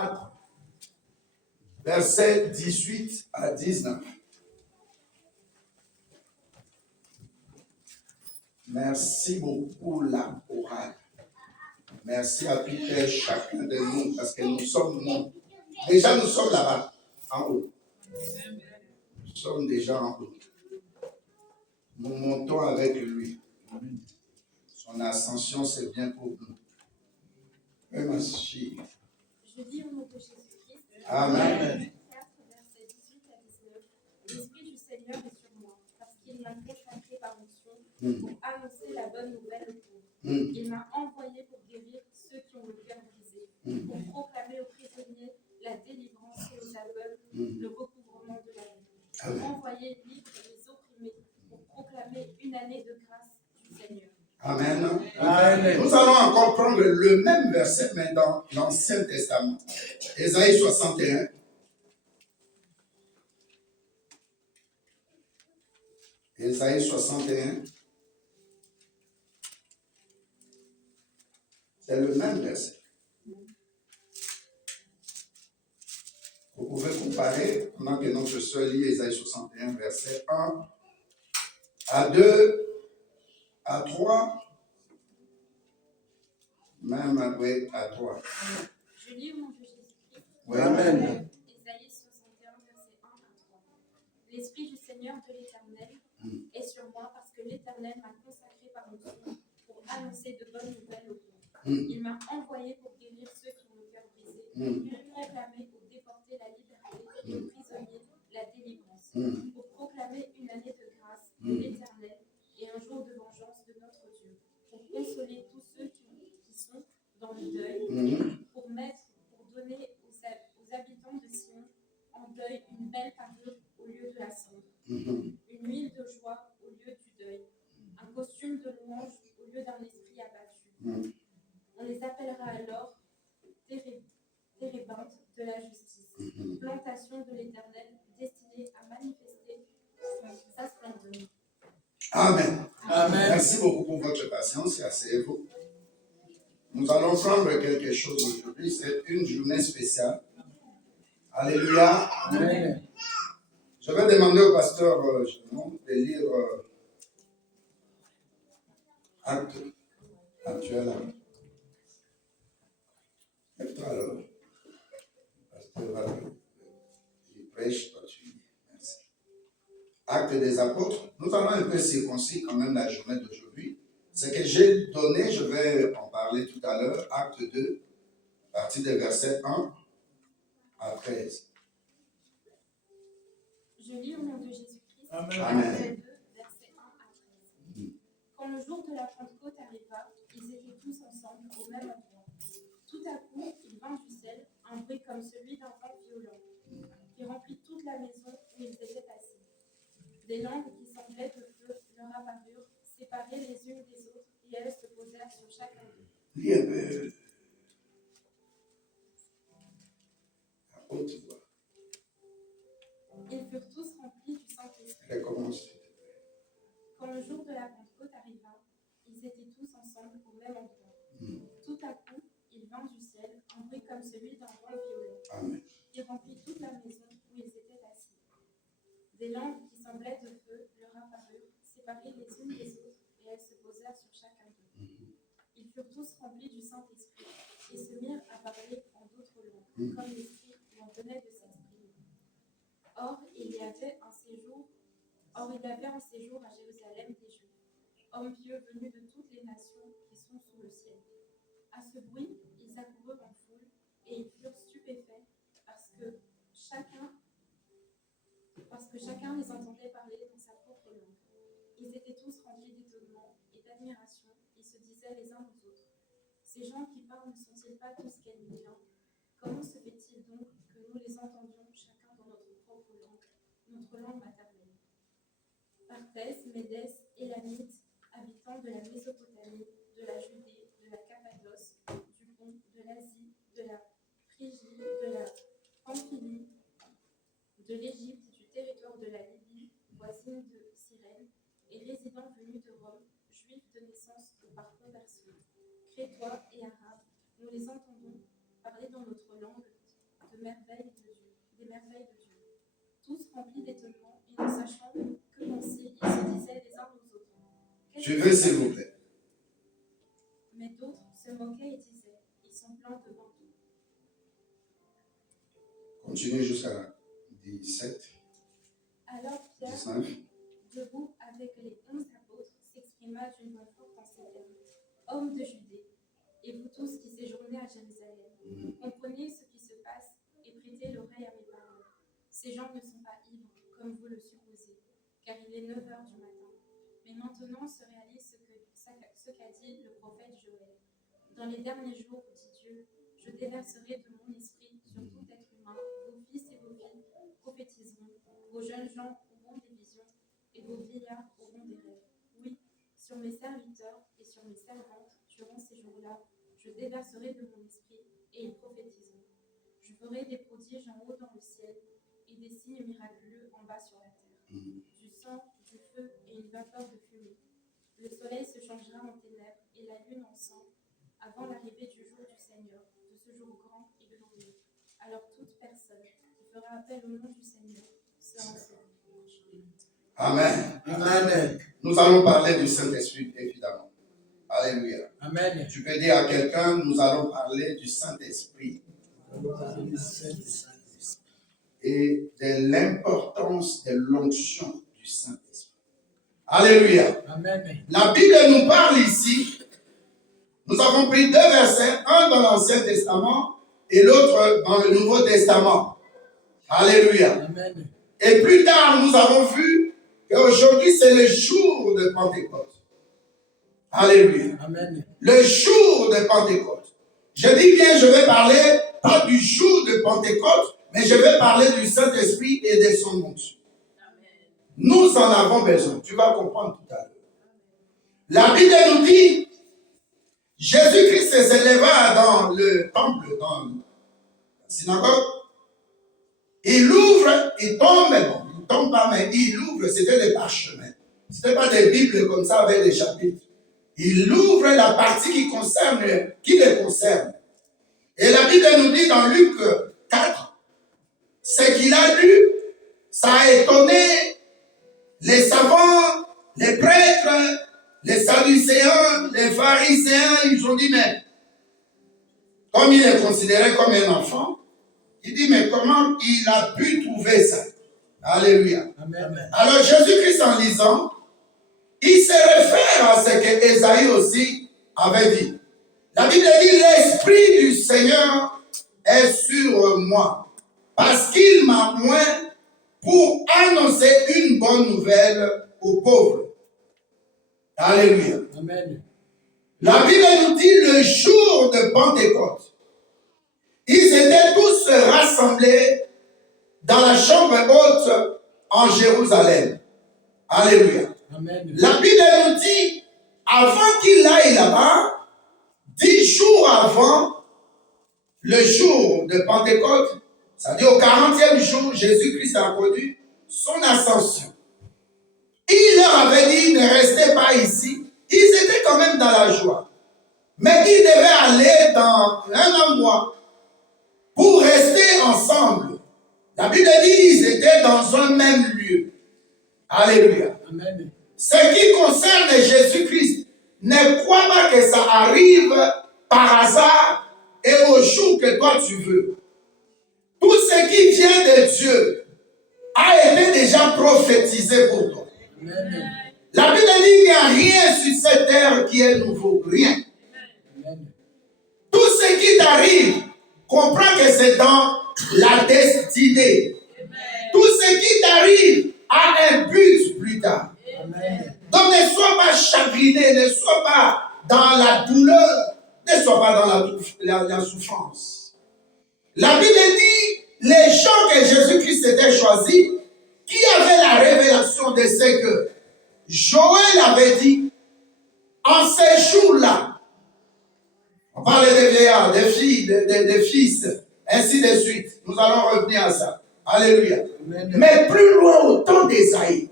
4, versets 18 à 19. Merci beaucoup pour la chorale. Merci à tout et chacun de nous, parce que nous sommes nous. Déjà, nous sommes là-bas, en haut. Nous sommes déjà en haut. Nous montons avec lui. Son ascension, c'est bien pour nous. Merci. Je dis au nom de Jésus-Christ. Amen. 4, versets 18 à 19. L'Esprit du Seigneur est sur moi, parce qu'il m'a consacré par onction pour annoncer la bonne nouvelle aux pauvres. Il m'a envoyé pour guérir ceux qui ont le cœur brisé, pour proclamer aux prisonniers la délivrance et aux aveugles le recouvrement de la vie, pour envoyer libres les opprimés, pour proclamer une année de grâce du Seigneur. Amen. Amen. Nous allons encore prendre le même verset, mais dans l'Ancien Testament. Ésaïe 61. Ésaïe 61. C'est le même verset. Vous pouvez comparer, pendant que notre soeur lit Ésaïe 61, verset 1 à 2, à 3, même à 3. Je lis au nom de Jésus-Christ. Oui. Amen. Ésaïe 61, verset 1 à 3. L'Esprit du Seigneur de l'Éternel est sur moi parce que l'Éternel m'a consacré par onction pour annoncer de bonnes nouvelles aux pauvres. Il m'a envoyé pour guérir ceux qui ont le cœur brisé, pour proclamer aux déportés la liberté et aux prisonniers la délivrance, pour proclamer une année de grâce de l'Éternel et un jour de vengeance de notre Dieu, pour consoler tous ceux qui sont dans le deuil, pour donner aux habitants de Sion en deuil une belle parure au lieu de la cendre, une huile de joie au lieu du deuil, un costume de louange au lieu d'un esprit abattu. On les appellera alors térébinthes de la justice, plantation de l'Éternel destinée à manifester sa splendeur. Amen. Amen. Merci beaucoup pour votre patience et asseyez-vous. Nous allons prendre quelque chose aujourd'hui. C'est une journée spéciale. Alléluia. Amen. Je vais demander au pasteur de lire Acte actuel. Lève-toi alors. Pasteur, il prêche, toi tu lis. Merci. Acte des apôtres. Nous allons un peu circoncis quand même la journée d'aujourd'hui. Ce que j'ai donné, je vais en parler tout à l'heure. Acte 2, à partir des versets 1 à 13. Je lis au nom de Jésus-Christ. Amen. Acte 2, versets 1 à 13. Quand le jour de la Pentecôte arriva, ils étaient tous ensemble au même endroit. Tout à coup, il vint du ciel un bruit comme celui d'un vent violent, qui remplit toute la maison où ils étaient assis. Des langues qui semblaient de feu leur apparurent, séparées les unes des autres, et elles se posèrent sur chacun d'eux. Lis un peu. À haute voix. Ils furent tous remplis du Saint-Esprit. Recommence. Quand le jour de la Pentecôte arriva, ils étaient tous ensemble au même endroit. Tout à coup, il vint du ciel un bruit comme celui d'un vent violent, Amen. qui remplit toute la maison où ils étaient assis. Des langues qui semblaient de feu leur apparurent, séparées les unes des autres, et elles se posèrent sur chacun d'eux. Ils furent tous remplis du Saint-Esprit, et se mirent à parler en d'autres langues, comme l'Esprit leur donnait de s'exprimer. Or, il y avait un séjour à Jérusalem des Juifs, hommes pieux venus de toutes les nations qui sont sous le ciel. À ce bruit, ils accoururent en foule, et ils furent stupéfaits parce que chacun les entendait parler dans sa propre langue. Ils étaient tous remplis d'étonnement et d'admiration, et se disaient les uns aux autres: ces gens qui parlent ne sont-ils pas tous galiléens? Comment se fait-il donc que nous les entendions chacun dans notre propre langue, notre langue maternelle? Parthèse, Médès, Élamites, habitants de la Mésopotamie, de la Judée, de la Cappadoce, du Pont, de l'Asie, de la Phrygie, de la Pamphylie, de l'Égypte, du territoire de la Libye, voisine de Cyrène, et résidents venus de Rome, juifs de naissance ou par conversion, crétois et arabes, nous les entendons parler dans notre langue merveilles de Dieu. Tous remplis d'étonnement et ne sachant que penser, ils se disaient les uns aux autres. Suivez, s'il vous plaît. Mais d'autres se moquaient et disaient, ils sont pleins de vent. Continuez jusqu'à 17, Alors Pierre, 19. debout avec les 11 apôtres, s'exprima d'une voix forte en ces termes. Hommes de Judée, et vous tous qui séjournez à Jérusalem, comprenez ce qui se passe et prêtez l'oreille à mes paroles. Ces gens ne sont pas ivres, comme vous le supposez, car il est 9 heures du matin. Mais maintenant se réalise ce qu'a dit le prophète Joël. Dans les derniers jours, dit Dieu, je déverserai de mon esprit sur tout être humain. Vos fils et vos filles prophétiseront, vos jeunes gens auront des visions, et vos vieillards auront des rêves. Oui, sur mes serviteurs et sur mes servantes, durant ces jours-là, je déverserai de mon esprit, et ils prophétiseront. Je ferai des prodiges en haut dans le ciel, et des signes miraculeux en bas sur la terre. Du sang, du feu et une vapeur de fumée. Le soleil se changera en ténèbres, et la lune en sang, avant l'arrivée du jour du Seigneur, de ce jour grand et glorieux. Alors toute personne qui fera appel au nom du Seigneur sera sauvée. Amen. Amen. Nous allons parler du Saint-Esprit, évidemment. Alléluia. Amen. Tu peux dire à quelqu'un, nous allons parler du Saint-Esprit et de l'importance de l'onction du Saint-Esprit. Alléluia. Amen. La Bible nous parle ici. Nous avons pris 2 versets, un dans l'Ancien Testament et l'autre dans le Nouveau Testament. Alléluia. Amen. Et plus tard, nous avons vu qu'aujourd'hui, c'est le jour de Pentecôte. Alléluia. Amen. Le jour de Pentecôte. Je dis bien, je vais parler pas du jour de Pentecôte, mais je vais parler du Saint-Esprit et de son onction. Nous en avons besoin. Tu vas comprendre tout à l'heure. La Bible nous dit, Jésus-Christ se leva dans le temple, dans la synagogue. Il ouvre, il tombe, bon, il ne tombe pas, mais il ouvre, c'était des parchemins. Ce n'était pas des Bibles comme ça avec des chapitres. Il ouvre la partie qui les concerne. Et la Bible nous dit dans Luc 4, ce qu'il a lu, ça a étonné les savants, les prêtres, les sadducéens, les pharisiens. Ils ont dit, mais comme il est considéré comme un enfant, il dit, mais comment il a pu trouver ça? Alléluia. Amen. Alors Jésus-Christ, en lisant, il se réfère à ce que Ésaïe aussi avait dit. La Bible dit, l'Esprit du Seigneur est sur moi, parce qu'il m'a oint pour annoncer une bonne nouvelle aux pauvres. Alléluia. Amen. La Bible nous dit, le jour de Pentecôte, ils étaient tous rassemblés dans la chambre haute en Jérusalem. Alléluia. Amen. La Bible nous dit, avant qu'il aille là-bas, 10 jours avant le jour de Pentecôte, c'est-à-dire au 40e jour, Jésus-Christ a connu son ascension. Il leur avait dit, ne restez pas ici. Ils étaient quand même dans la joie. Mais ils devaient aller dans un endroit pour rester ensemble. La Bible dit qu'ils étaient dans un même lieu. Alléluia. Amen. Ce qui concerne Jésus-Christ, ne crois pas que ça arrive par hasard et au jour que toi tu veux. Tout ce qui vient de Dieu a été déjà prophétisé pour toi. Amen. La Bible dit qu'il n'y a rien sur cette terre qui est nouveau. Rien. Amen. Tout ce qui t'arrive, comprends que c'est dans la destinée. Tout ce qui t'arrive a un but plus tard. Amen. Donc ne sois pas chagriné, ne sois pas dans la douleur, ne sois pas dans la souffrance. La Bible dit, les gens que Jésus-Christ s'était choisis, qui avaient la révélation de ce que Joël avait dit, en ces jours-là, on parlait des vieillards, des filles, des fils, ainsi de suite. Nous allons revenir à ça. Alléluia. Amen. Mais plus loin au temps d'Ésaïe,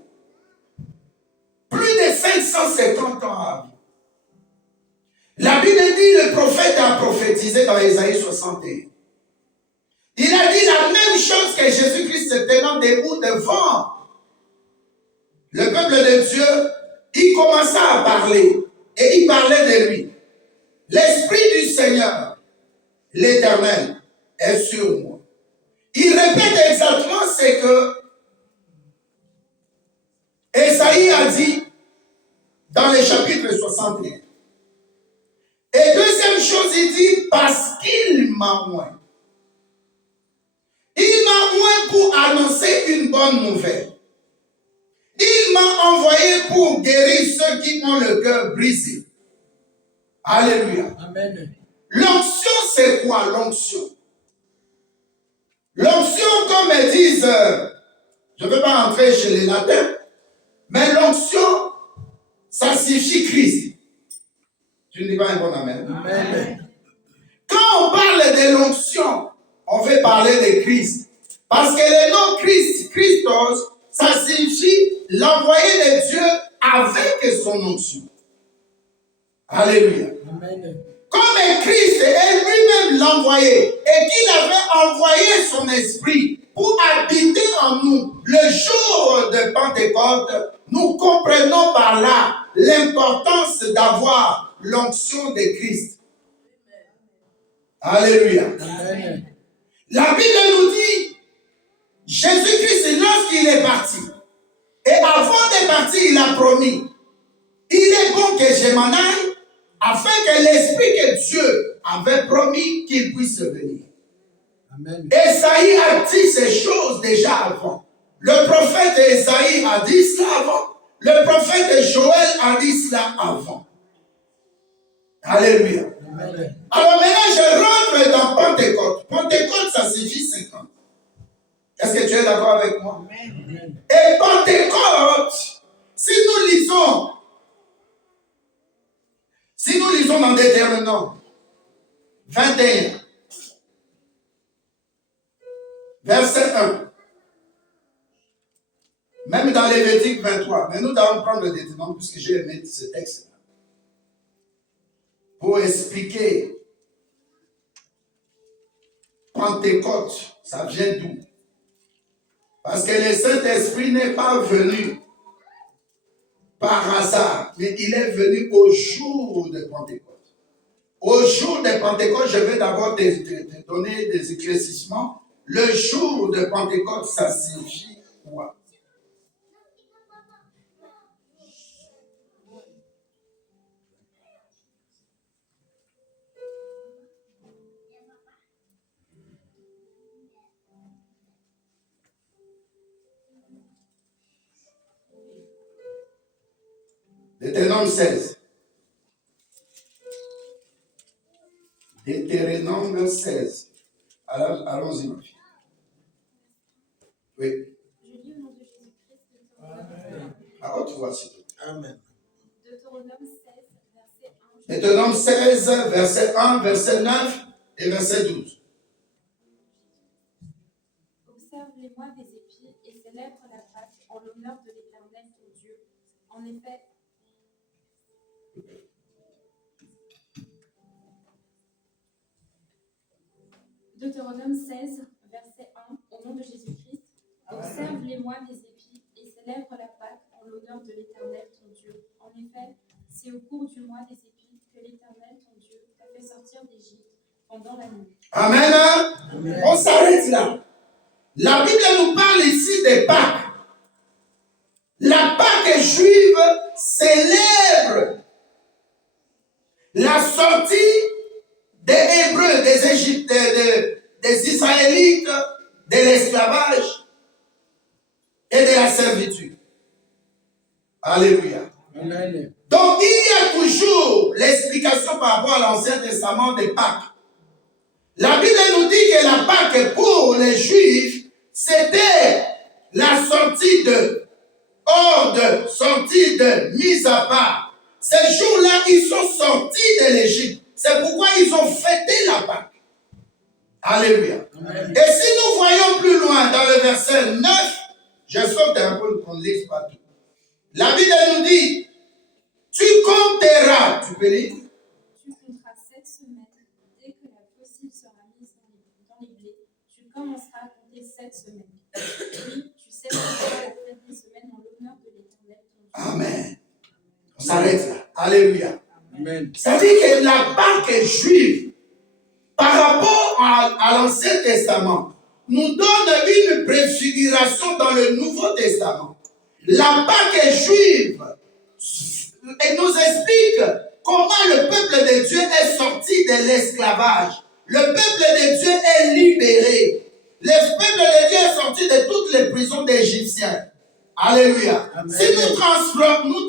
plus de 550 ans avant. La Bible dit, le prophète a prophétisé dans Ésaïe 61. Il a dit, lorsque Jésus-Christ se tenant debout devant le peuple de Dieu, il commença à parler et il parlait de lui. L'Esprit du Seigneur, l'Éternel, est sur moi. Il répète exactement ce que Esaïe a dit dans le chapitre 61. Et deuxième chose, il dit, parce qu'il m'a oint. Il m'a oint pour annoncer une bonne nouvelle. Il m'a envoyé pour guérir ceux qui ont le cœur brisé. Alléluia. Amen. L'onction, c'est quoi l'onction? L'onction, comme ils disent, je ne veux pas entrer chez les latins, mais l'onction, ça signifie Christ. Tu ne dis pas un bon amen? Amen. Quand on parle de l'onction, on veut parler de Christ. Parce que le nom Christ, Christos, ça signifie l'envoyé de Dieu avec son onction. Alléluia. Amen. Comme Christ est lui-même l'envoyé et qu'il avait envoyé son esprit pour habiter en nous le jour de Pentecôte, nous comprenons par là l'importance d'avoir l'onction de Christ. Alléluia. Amen. La Bible nous dit, Jésus-Christ, lorsqu'il est parti, et avant de partir, il a promis, il est bon que je m'en aille, afin que l'Esprit que Dieu avait promis qu'il puisse venir. Amen. Esaïe a dit ces choses déjà avant. Le prophète Esaïe a dit cela avant. Le prophète Joël a dit cela avant. Alléluia. Amen. Alors maintenant, je rentre dans Pentecôte. Pentecôte, ça signifie 50. Est-ce que tu es d'accord avec moi? Amen. Et Pentecôte, si nous lisons dans Deutéronome 21, verset 1, même dans Lévitique 23, mais nous allons prendre le Deutéronome puisque j'ai aimé ce texte-là, pour expliquer Pentecôte, ça vient d'où? Parce que le Saint-Esprit n'est pas venu par hasard, mais il est venu au jour de Pentecôte. Au jour de Pentecôte, je vais d'abord te donner des éclaircissements. Le jour de Pentecôte, ça signifie quoi? Deutéronome 16. Deutéronome 16. Alors, allons-y, ma fille. Oui. Je lis au nom de Jésus-Christ. Amen. À haute voix, s'il te plaît. Amen. Deutéronome 16, verset 1. Deutéronome 16, verset 1, verset 9 et verset 12. Observe les mois des épis et célèbre la Pâque en l'honneur de l'Éternel ton Dieu. En effet, Deutéronome 16, verset 1, au nom de Jésus-Christ. Observe les mois des épis et célèbre la Pâque en l'honneur de l'Éternel ton Dieu. En effet, c'est au cours du mois des épis que l'Éternel ton Dieu t'a fait sortir d'Égypte pendant la nuit. Amen. Amen. On s'arrête là. La Bible nous parle ici des Pâques. La Pâque juive célèbre la sortie des Hébreux, des Égyptiens, des Israélites de l'esclavage et de la servitude. Alléluia. Amen. Donc, il y a toujours l'explication par rapport à l'Ancien Testament des Pâques. La Bible nous dit que la Pâque pour les Juifs, c'était la sortie de ordre, sortie de mise à part. Ces jours-là, ils sont sortis de l'Égypte. C'est pourquoi ils ont fêté la Pâque. Alléluia. Amen. Et si nous voyons plus loin dans le verset 9, je saute un peu qu'on ne lise pas tout. La Bible nous dit, tu compteras, tu peux lire, Tu compteras 7 semaines. Dès que la faucille sera mise dans les blés, tu commenceras à compter 7 cette semaine. Oui, tu sais pourquoi la fête des semaines en l'honneur de l'Éternel ton Dieu. Amen. On s'arrête là. Alléluia. Amen. Ça veut dire que la Pâque juive, par rapport à l'Ancien Testament, nous donne une préfiguration dans le Nouveau Testament. La Pâque juive nous explique comment le peuple de Dieu est sorti de l'esclavage. Le peuple de Dieu est libéré. Le peuple de Dieu est sorti de toutes les prisons d'Égyptiens. Alléluia. Amen. Si nous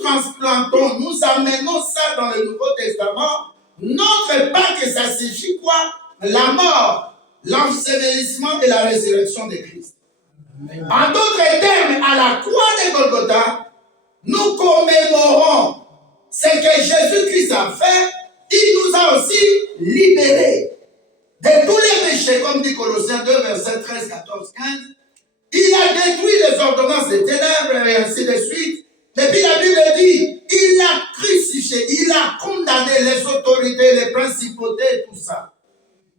transplantons, nous amenons ça dans le Nouveau Testament, notre Pâque, ça signifie quoi? La mort, l'ensevelissement et la résurrection de Christ. Amen. En d'autres termes, à la croix de Golgotha, nous commémorons ce que Jésus-Christ a fait. Il nous a aussi libérés de tous les péchés, comme dit Colossiens 2, versets 13, 14, 15. Il a détruit les ordonnances des ténèbres et ainsi de suite. Et puis la Bible dit, il a crucifié, il a condamné les autorités, les principautés, tout ça.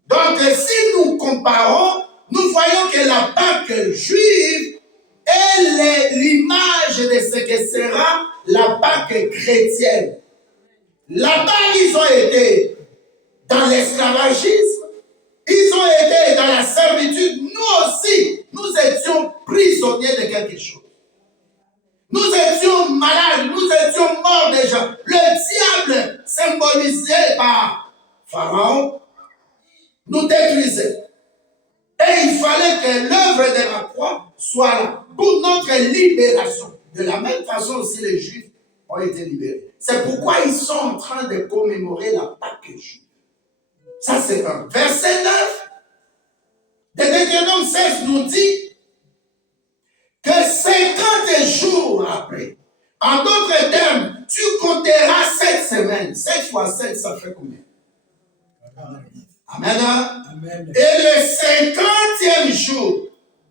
Donc si nous comparons, nous voyons que la Pâque juive est l'image de ce que sera la Pâque chrétienne. Là-bas, ils ont été dans l'esclavagisme, ils ont été dans la servitude. Nous aussi, nous étions prisonniers de quelque chose. Nous étions malades, nous étions morts déjà. Le diable, symbolisé par Pharaon, nous détruisait. Et il fallait que l'œuvre de la croix soit là pour notre libération. De la même façon aussi, les Juifs ont été libérés. C'est pourquoi ils sont en train de commémorer la Pâque juive. Ça, c'est un. Verset 9 de Deutéronome 16 nous dit que 50 jours après, en d'autres termes, tu compteras 7 semaines. 7 fois 7, ça fait combien? Amen. Amen. Et le 50e jour,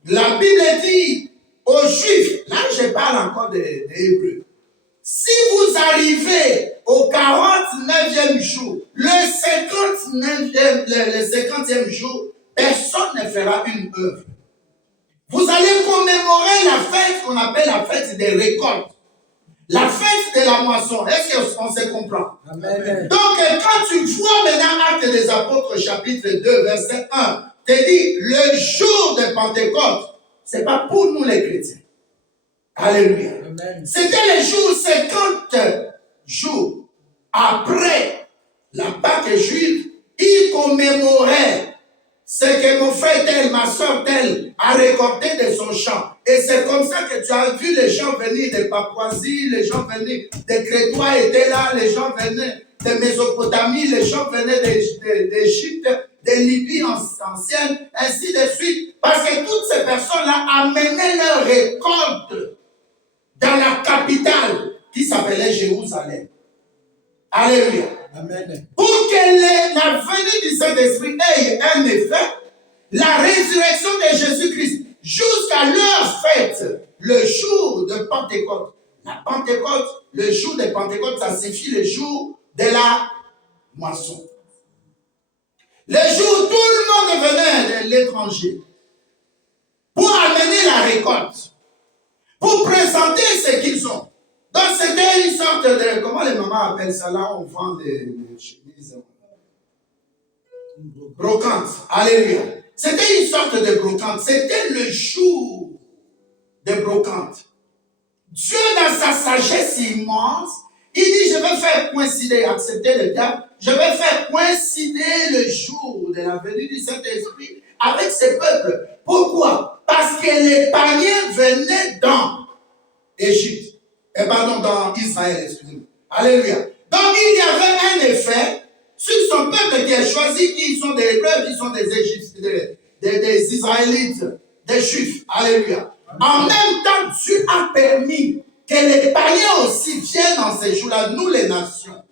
la Bible dit aux Juifs, là je parle encore des Hébreux, si vous arrivez au 49e jour, le 50e jour, personne ne fera une œuvre. Vous allez commémorer la fête qu'on appelle la fête des récoltes. La fête de la moisson. Est-ce qu'on se comprend? Amen. Donc, quand tu vois maintenant Actes des Apôtres, chapitre 2, verset 1, te dit le jour de Pentecôte, ce n'est pas pour nous les chrétiens. Alléluia. Amen. C'était le jour 50 jours après la Pâque juive, ils commémoraient ce que mon frère tel, ma soeur tel a récolté de son champ. Et c'est comme ça que tu as vu les gens venir de Papouasie, les gens venir de Crétois étaient là, les gens venaient de Mésopotamie, les gens venaient d'Égypte, de Libye ancienne, ainsi de suite. Parce que toutes ces personnes-là amenaient leur récolte dans la capitale qui s'appelait Jérusalem. Alléluia. Amen. Pour que la venue du Saint-Esprit ait un effet, la résurrection de Jésus-Christ jusqu'à leur fête, le jour de Pentecôte. La Pentecôte, le jour de Pentecôte, ça signifie le jour de la moisson. Le jour où tout le monde venait de l'étranger pour amener la récolte, pour présenter ce qu'ils ont. Donc c'était une sorte de, comment les mamans appellent ça là, on vend des chemises, brocante. Alléluia. C'était une sorte de brocante. C'était le jour de brocante. Dieu, dans sa sagesse immense, il dit, je vais faire coïncider, accepter le diable, je vais faire coïncider le jour de la venue du Saint-Esprit avec ce peuple. Pourquoi? Parce que les païens venaient dans Égypte. Dans Israël, excusez-moi. Alléluia. Donc, il y avait un effet sur son peuple qui a choisi qui sont des Hébreux, qui sont des Égyptiens, des Israélites, des Juifs. Alléluia. En même temps, Dieu a permis que les païens aussi viennent dans ces jours-là, nous les nations.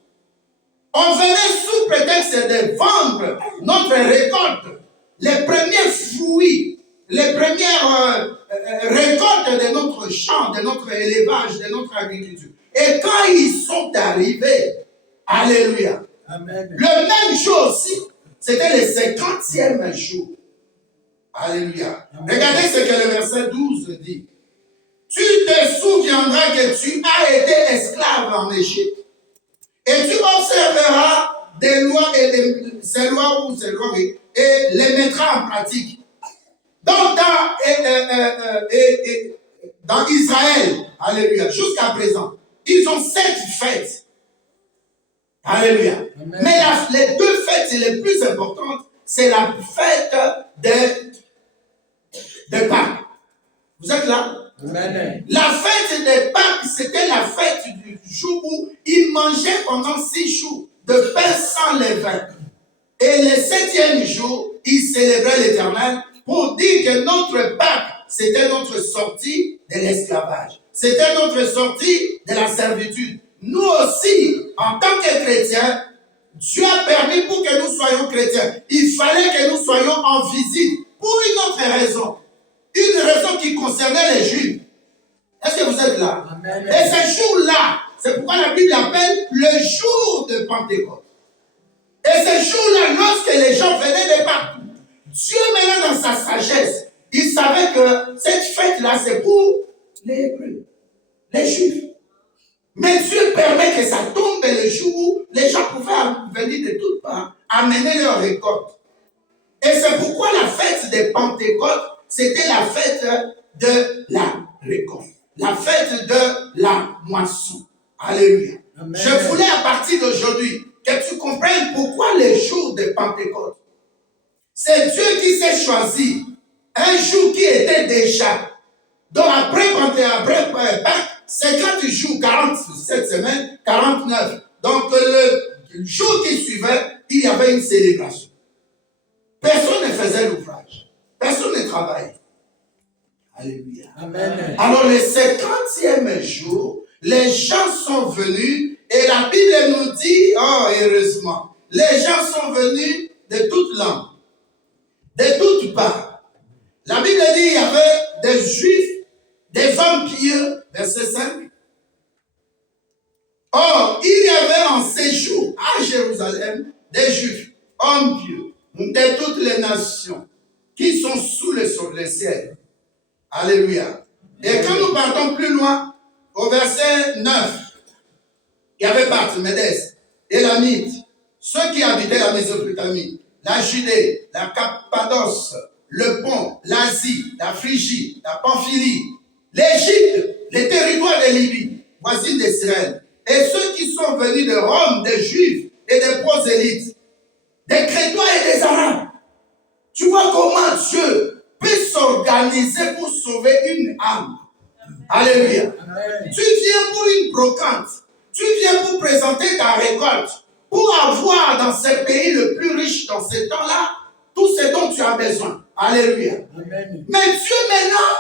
On venait sous prétexte de vendre notre récolte, les premiers fruits, les premières récoltes de notre champ, de notre élevage, de notre agriculture. Et quand ils sont arrivés, alléluia, Amen. le même jour aussi, c'était le 50e jour. Alléluia. Regardez ce que le verset 12 dit. Tu te souviendras que tu as été esclave en Égypte et tu observeras des lois et ces lois et les mettras en pratique. Donc dans Israël, alléluia, jusqu'à présent, ils ont 7 fêtes. Alléluia. Amen. Mais les 2 fêtes les plus importantes, c'est la fête de Pâques. Vous êtes là? Amen. La fête de Pâques, c'était la fête du jour où ils mangeaient pendant 6 jours de pain sans levain. Et le 7e jour, ils célébraient l'Éternel pour dire que notre Pâques, c'était notre sortie de l'esclavage. C'était notre sortie de la servitude. Nous aussi, en tant que chrétiens, Dieu a permis pour que nous soyons chrétiens. Il fallait que nous soyons en visite pour une autre raison. Une raison qui concernait les Juifs. Est-ce que vous êtes là? Amen. Et ce jour-là, c'est pourquoi la Bible appelle le jour de Pentecôte. Et ce jour-là, lorsque les gens venaient de partout, Dieu maintenant dans sa sagesse, il savait que cette fête-là, c'est pour les Hébreux, les Juifs. Mais Dieu permet que ça tombe le jour où les gens pouvaient venir de toutes parts, amener leur récolte. Et c'est pourquoi la fête de Pentecôte, c'était la fête de la récolte. La fête de la moisson. Alléluia. Amen. Je voulais à partir d'aujourd'hui que tu comprennes pourquoi les jours de Pentecôte. C'est Dieu qui s'est choisi un jour qui était déjà. Donc après Pâques, 50 jours, 47 semaines, 49. Donc le jour qui suivait, il y avait une célébration. Personne ne faisait l'ouvrage. Personne ne travaillait. Alléluia. Amen. Alors le 50e jour, les gens sont venus et la Bible nous dit, oh heureusement, les gens sont venus de toutes langues, de toutes parts. La Bible dit il y avait des Juifs, des hommes pieux, verset 5. Or, il y avait en séjour à Jérusalem des Juifs, hommes pieux, de toutes les nations, qui sont sous le ciel. Alléluia. Et quand nous partons plus loin, au verset 9, il y avait Bartimédès, Élamite, ceux qui habitaient la Mésopotamie, la Judée, la Cappadoce, le Pont, l'Asie, la Phrygie, la Pamphylie, l'Égypte, les territoires de Libye, voisines d'Israël, et ceux qui sont venus de Rome, des Juifs et des prosélytes, des Crétois et des Arabes. Tu vois comment Dieu peut s'organiser pour sauver une âme. Alléluia. Amen. Tu viens pour une brocante. Tu viens pour présenter ta récolte. Pour avoir dans ce pays le plus riche dans ce temps-là, tout ce dont tu as besoin. Alléluia. Amen. Mais Dieu maintenant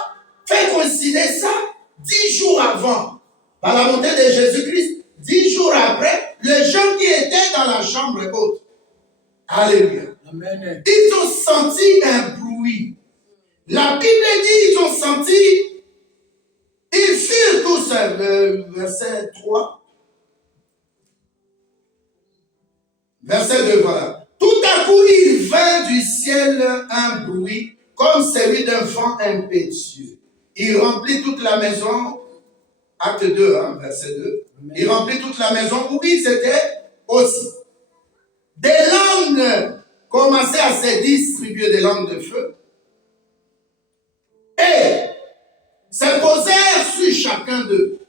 fait coïncider ça 10 jours avant. Par la montée de Jésus-Christ, 10 jours après, les gens qui étaient dans la chambre haute. Alléluia. Amen. Ils ont senti un bruit. La Bible dit, ils ont senti, ils furent tous, verset 3. Verset 2, voilà. Tout à coup, il vint du ciel un bruit, comme celui d'un vent impétueux. Il remplit toute la maison, acte 2, verset 2. Amen. Il remplit toute la maison où ils étaient aussi. Des langues commençaient à se distribuer, des langues de feu. Et se posèrent sur chacun d'eux.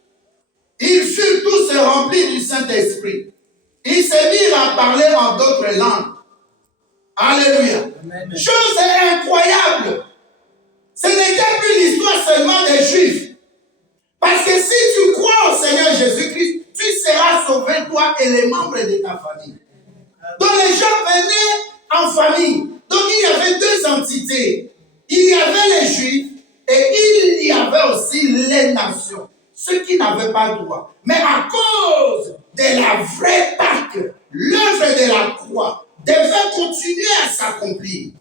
Ils furent tous remplis du Saint-Esprit. Ils se mirent à parler en d'autres langues. Alléluia. Amen. Chose incroyable. Ce n'était plus l'histoire seulement des Juifs. Parce que si tu crois au Seigneur Jésus-Christ, tu seras sauvé, toi et les membres de ta famille. Donc les gens venaient en famille. Donc il y avait 2 entités. Il y avait les Juifs et il y avait aussi les nations. Ceux qui n'avaient pas droit. Mais à cause de la vraie Pâque, l'œuvre de la croix devait continuer à s'accomplir.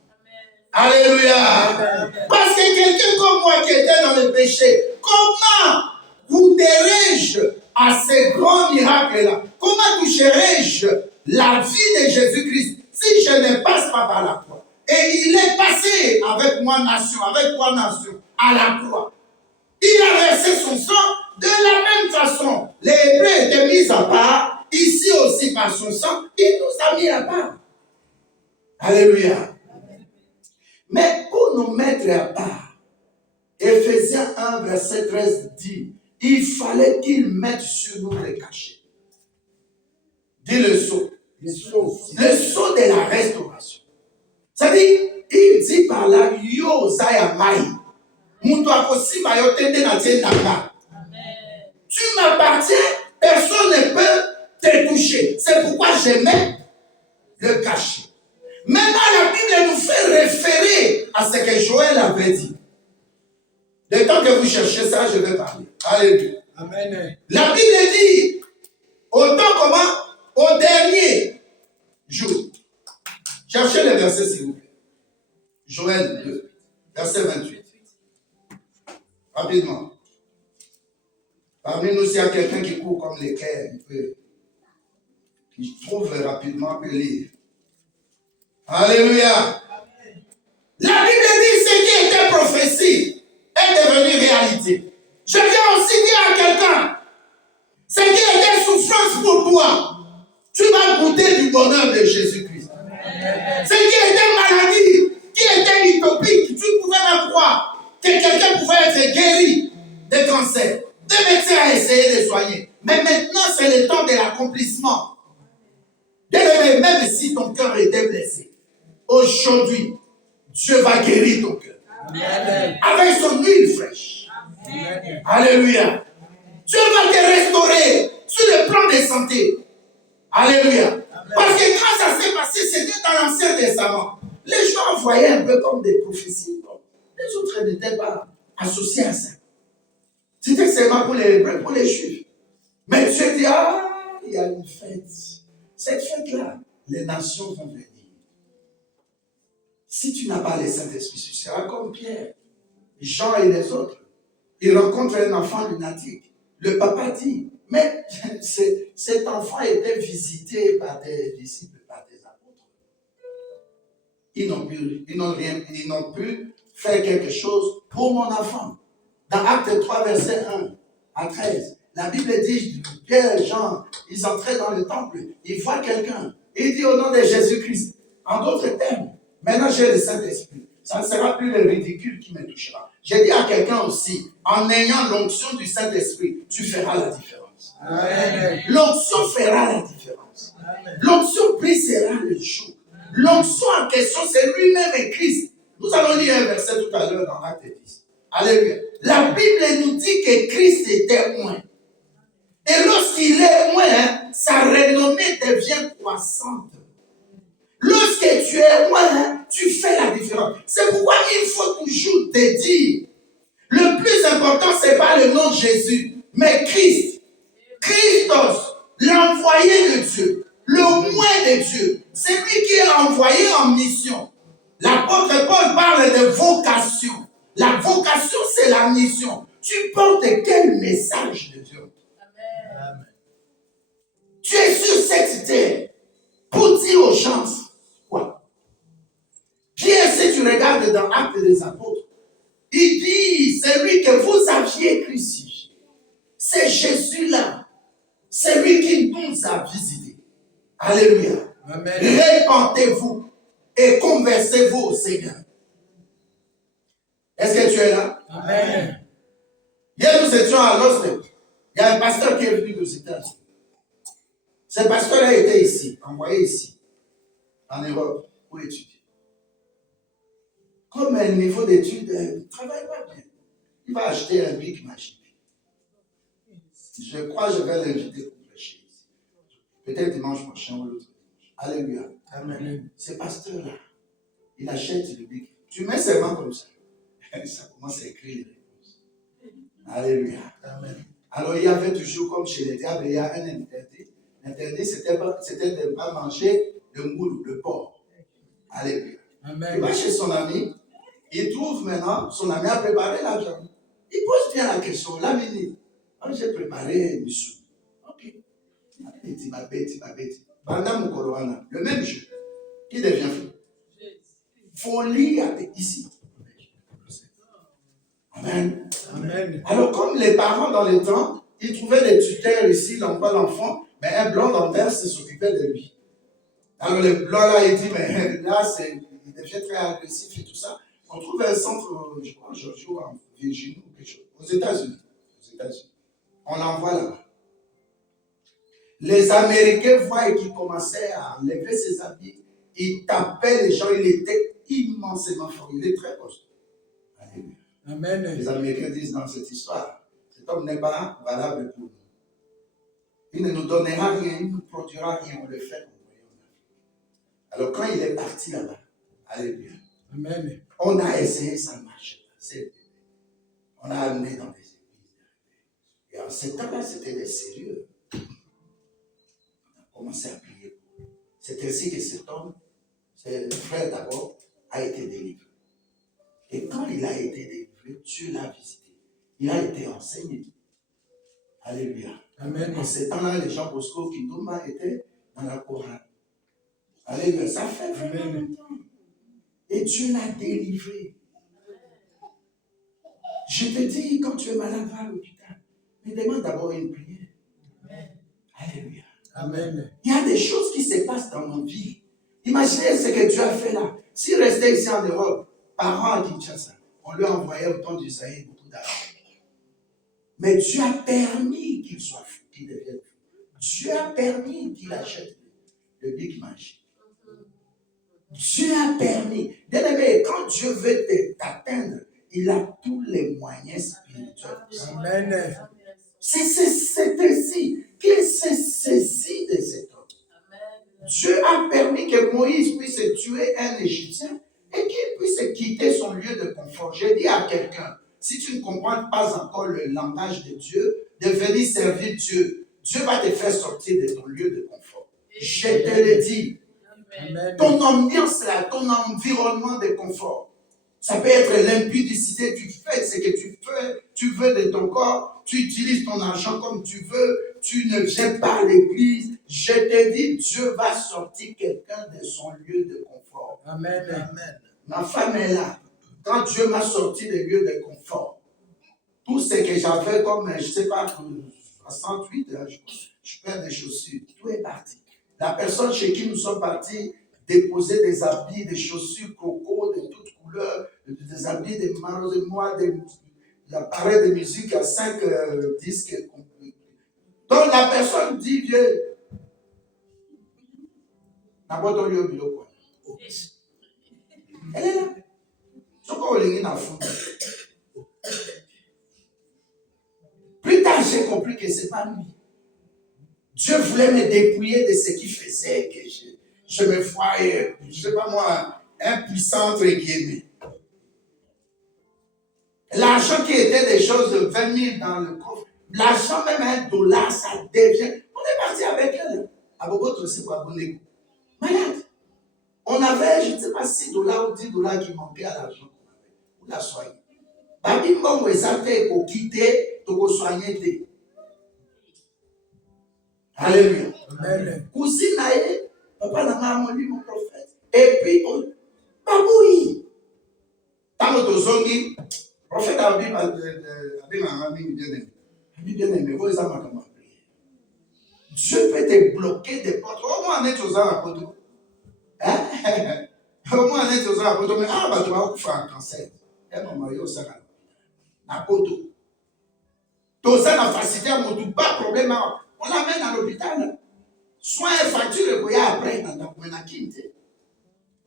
Alléluia. Amen. Parce que quelqu'un comme moi qui était dans le péché, comment goûterai-je à ces grands miracles-là? Comment toucherai-je la vie de Jésus-Christ si je ne passe pas par la croix? Et il est passé avec moi nation, à la croix. Il a versé son sang de la même façon. Les Hébreux étaient mis à part. Ici aussi, par son sang, il nous a mis à part. Alléluia. Mais pour nous mettre à part, Éphésiens 1, verset 13 dit, il fallait qu'il mette sur nous les cachets. Dis le sceau. Le sceau de la restauration. C'est-à-dire, il dit par là, yo zaya mai. Tu m'appartiens, personne ne peut te toucher. C'est pourquoi je mets le cachet. Maintenant, la Bible nous fait référer à ce que Joël avait dit. Le temps que vous cherchez ça, je vais parler. Alléluia. Amen. La Bible dit, autant comment? Au dernier jour. Cherchez le verset, s'il vous plaît. Joël 2, verset 28. Rapidement. Parmi nous, s'il y a quelqu'un qui court comme l'équerre, qui trouve rapidement que lire. Alléluia. La Bible dit ce qui était prophétie est devenu réalité. Je viens aussi dire à quelqu'un, ce qui était souffrance pour toi, tu vas goûter du bonheur de Jésus-Christ. Ce qui était maladie, qui était utopique, tu pouvais même croire que quelqu'un pouvait être guéri de cancer. Des médecins ont essayé de soigner. Mais maintenant, c'est le temps de l'accomplissement. Bien-aimé, même si ton cœur était blessé, aujourd'hui, Dieu va guérir ton cœur. Amen. Avec son huile fraîche. Amen. Alléluia. Dieu va te restaurer sur le plan de santé. Alléluia. Amen. Parce que quand ça s'est passé, c'était dans l'Ancien Testament. Les gens voyaient un peu comme des prophéties. Les autres n'étaient pas associés à ça. C'était seulement pour les Hébreux, pour les Juifs. Mais Dieu dit, il y a une fête. Cette fête-là, les nations vont venir. Si tu n'as pas le Saint-Esprit, tu seras comme Pierre, Jean et les autres. Ils rencontrent un enfant lunatique. Le papa dit, mais cet enfant était visité par des disciples, par des apôtres. Ils n'ont pu faire quelque chose pour mon enfant. Dans Acte 3, verset 1 à 13, la Bible dit, Pierre, Jean, ils entraient dans le temple, ils voient quelqu'un, il dit au nom de Jésus-Christ, en d'autres termes, maintenant j'ai le Saint-Esprit, ça ne sera plus le ridicule qui me touchera. J'ai dit à quelqu'un aussi, en ayant l'onction du Saint-Esprit, tu feras la différence. Amen. L'onction fera la différence. Amen. L'onction brisera le joug. L'onction en question, c'est lui-même et Christ. Nous allons lire un verset tout à l'heure dans Acte 10. Alléluia. La Bible nous dit que Christ était oint. Et lorsqu'il est oint, sa renommée devient croissante. Lorsque tu es oint, tu fais la différence. C'est pourquoi il faut toujours te dire, le plus important, ce n'est pas le nom de Jésus, mais Christ. Christos, l'envoyé de Dieu, le oint de Dieu. C'est lui qui est envoyé en mission. L'apôtre Paul parle de vocation. La vocation, c'est la mission. Tu portes quel message de Dieu? Amen. Tu es sur cette terre pour dire aux gens quoi? Pierre, si tu regardes dans Actes des Apôtres, il dit, c'est lui que vous aviez crucifié. C'est Jésus-là. C'est lui qui nous a visités. Alléluia. Amen. Répentez-vous et conversez-vous au Seigneur. Est-ce que tu es là? Amen. Hier, nous étions à Lausanne. Il y a un pasteur qui est venu de États-Unis. Ce pasteur-là était ici, envoyé ici, en Europe, pour étudier. Comme le niveau d'études ne travaille pas bien, il va acheter un bic magique. Je crois que je vais l'inviter pour prêcher ici. Peut-être dimanche prochain ou l'autre dimanche. Alléluia. Amen. Ce pasteur-là, il achète le bic. Tu mets ses mains comme ça. Ça commence à écrire les réponses. Alléluia. Amen. Alors, il y avait toujours, comme chez les diables, il y a un interdit. L'interdit, c'était de ne pas manger le moule, le porc. Alléluia. Amen. Il va chez son ami. Il trouve maintenant, son ami a préparé la viande. Il pose bien la question, la minute. J'ai préparé Missou. Ok. Ma bête. Pendant mon coroana, le même jour, qui devient fou? folie ici. Amen. Amen. Alors, comme les parents dans le temps, ils trouvaient des tuteurs ici, ils n'envoient l'enfant, mais un blanc d'Anvers s'occupait de lui. Alors, le blanc là, il dit, mais là, il devient très agressif et tout ça. On trouve un centre, je crois, Giorgio, en Virginie ou quelque chose, aux États-Unis. On l'envoie là-bas. Les Américains voient qu'il commençait à lever ses habits. Il tapait les gens, il était immensément fort. Il est très costaud. Alléluia. Amen. Les Américains disent dans cette histoire, cet homme n'est pas valable pour nous. Il ne nous donnera rien, il ne nous produira rien, on le fait comme voyons. Alors quand il est parti là-bas, alléluia, Amen. on a essayé, ça ne marchait pas. On a amené dans les églises. Et en ce temps-là, c'était des sérieux. On a commencé à prier. C'est ainsi que cet homme, ce frère d'abord, a été délivré. Et quand il a été délivré, Dieu l'a visité. Il a été enseigné. Alléluia. Amen. En ce temps-là, les gens Bosco Kindoma étaient dans la chorale. Alléluia. Ça fait vraiment longtemps. Et Dieu l'a délivré. Je te dis, quand tu es malade, va à l'hôpital. Mais demande d'abord une prière. Alléluia. Amen. Il y a des choses qui se passent dans nos vies. Imaginez ce que Dieu a fait là. S'il restait ici en Europe, par an à Kinshasa, on lui envoyait au temps d'Isaïe beaucoup d'argent. Mais Dieu a permis qu'il soit fou, qu'il devienne fou. Dieu a permis qu'il achète le Big Mac. Dieu a permis. Bien-aimé, quand Dieu veut t'atteindre, il a tous les moyens spirituels. Amen. C'est ainsi qu'il s'est saisi de cet homme. Dieu a permis que Moïse puisse tuer un Égyptien et qu'il puisse quitter son lieu de confort. J'ai dit à quelqu'un, si tu ne comprends pas encore le langage de Dieu, de venir servir Dieu, Dieu va te faire sortir de ton lieu de confort. Je te le dis. Amen. Ton ambiance là, ton environnement de confort, ça peut être l'impudicité, tu fais ce que tu veux de ton corps, tu utilises ton argent comme tu veux, tu ne viens pas à l'église. Je te dis, Dieu va sortir quelqu'un de son lieu de confort. Amen. Amen. Ma femme est là. Quand Dieu m'a sorti des lieux de confort, tout ce que j'avais comme, je ne sais pas, 68, je perds des chaussures, tout est parti. La personne chez qui nous sommes partis déposer des habits, des chaussures coco de toutes couleurs, des habits de Maros et moi, des appareils de musique à 5 disques. Donc la personne dit, viens, n'importe où au bureau. Elle est là. Plus tard, j'ai compris que ce n'est pas lui. Dieu voulait me dépouiller de ce qu'il faisait, que je me voyais, je ne sais pas moi, impuissant entre guillemets. L'argent qui était des choses de 20 000 dans le coffre, l'argent même $1, ça devient. On est parti avec elle. À Bogoto, c'est quoi, Bonego? Malade. On avait, je ne sais pas, $6 ou $10 qui manquaient à l'argent. Pour la soigner. Babi Mbongo, ça fait pour quitter, pour soigner. Alléluia. Amen. Cousine naïe, papa n'a pas lui mon prophète. Et puis, baboui. Tant que zongi, prophète a dit, bien-aimé, vous avez ma prière. Dieu peut te bloquer des portes. Au moins, on est aux ans à Poto. Au moins, on est aux ans à Poto. Mais tu vas faire un cancer. Et mon mari, ça va. À Poto. Tout ça, la facilité à mon tout, pas de problème. On l'amène à l'hôpital. Soins et factures, il y a après dans la quinte.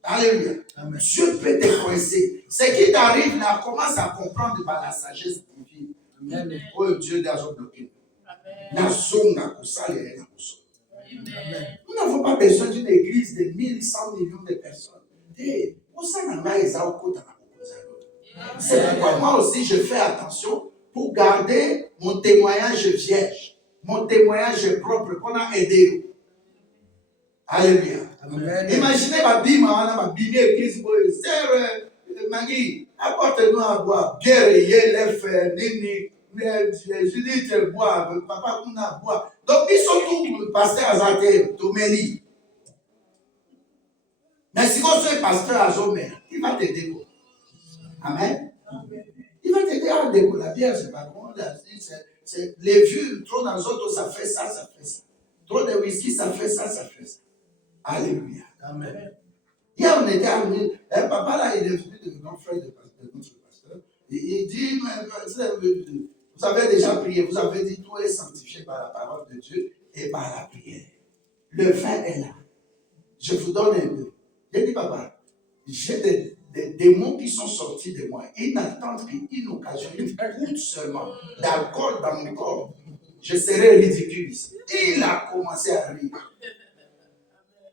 Alléluia. Amen. Dieu peut te coincer. Ce qui t'arrive là, commence à comprendre par la sagesse divine. Amen. Oh Dieu, déjà bloqué. Nous n'avons pas besoin d'une église de 1100 millions de personnes. C'est pourquoi moi aussi je fais attention pour garder mon témoignage vierge, mon témoignage propre qu'on a aidé. Alléluia. Amen. Imaginez ma bime, ma bime église, sœur Magui, apporte-nous à boire, bière, yélef, nini, Judith boire, papa Kuna boire. Donc ils sont tous pasteur Azate, Tomeli. Mais Mais si tu es pasteur à Zomé, il va t'aider. Amen. Il va t'aider à décoller. La bière, c'est pas bon. C'est les vieux, trop dans les autres, ça fait ça, ça fait ça. Trop de whisky, ça fait ça, ça fait ça. Alléluia. Amen. Hier, on était à l'île. Papa, là, il est venu de grand frère de notre pasteur. Il dit, vous avez déjà prié, vous avez dit, tout est sanctifié par la parole de Dieu et par la prière. Le vin est là. Je vous donne un peu. J'ai dit, papa, j'ai des démons qui sont sortis de moi. Ils n'attendent qu'une occasion, une goutte seulement d'alcool dans mon corps. Je serai ridicule ici. Il a commencé à rire.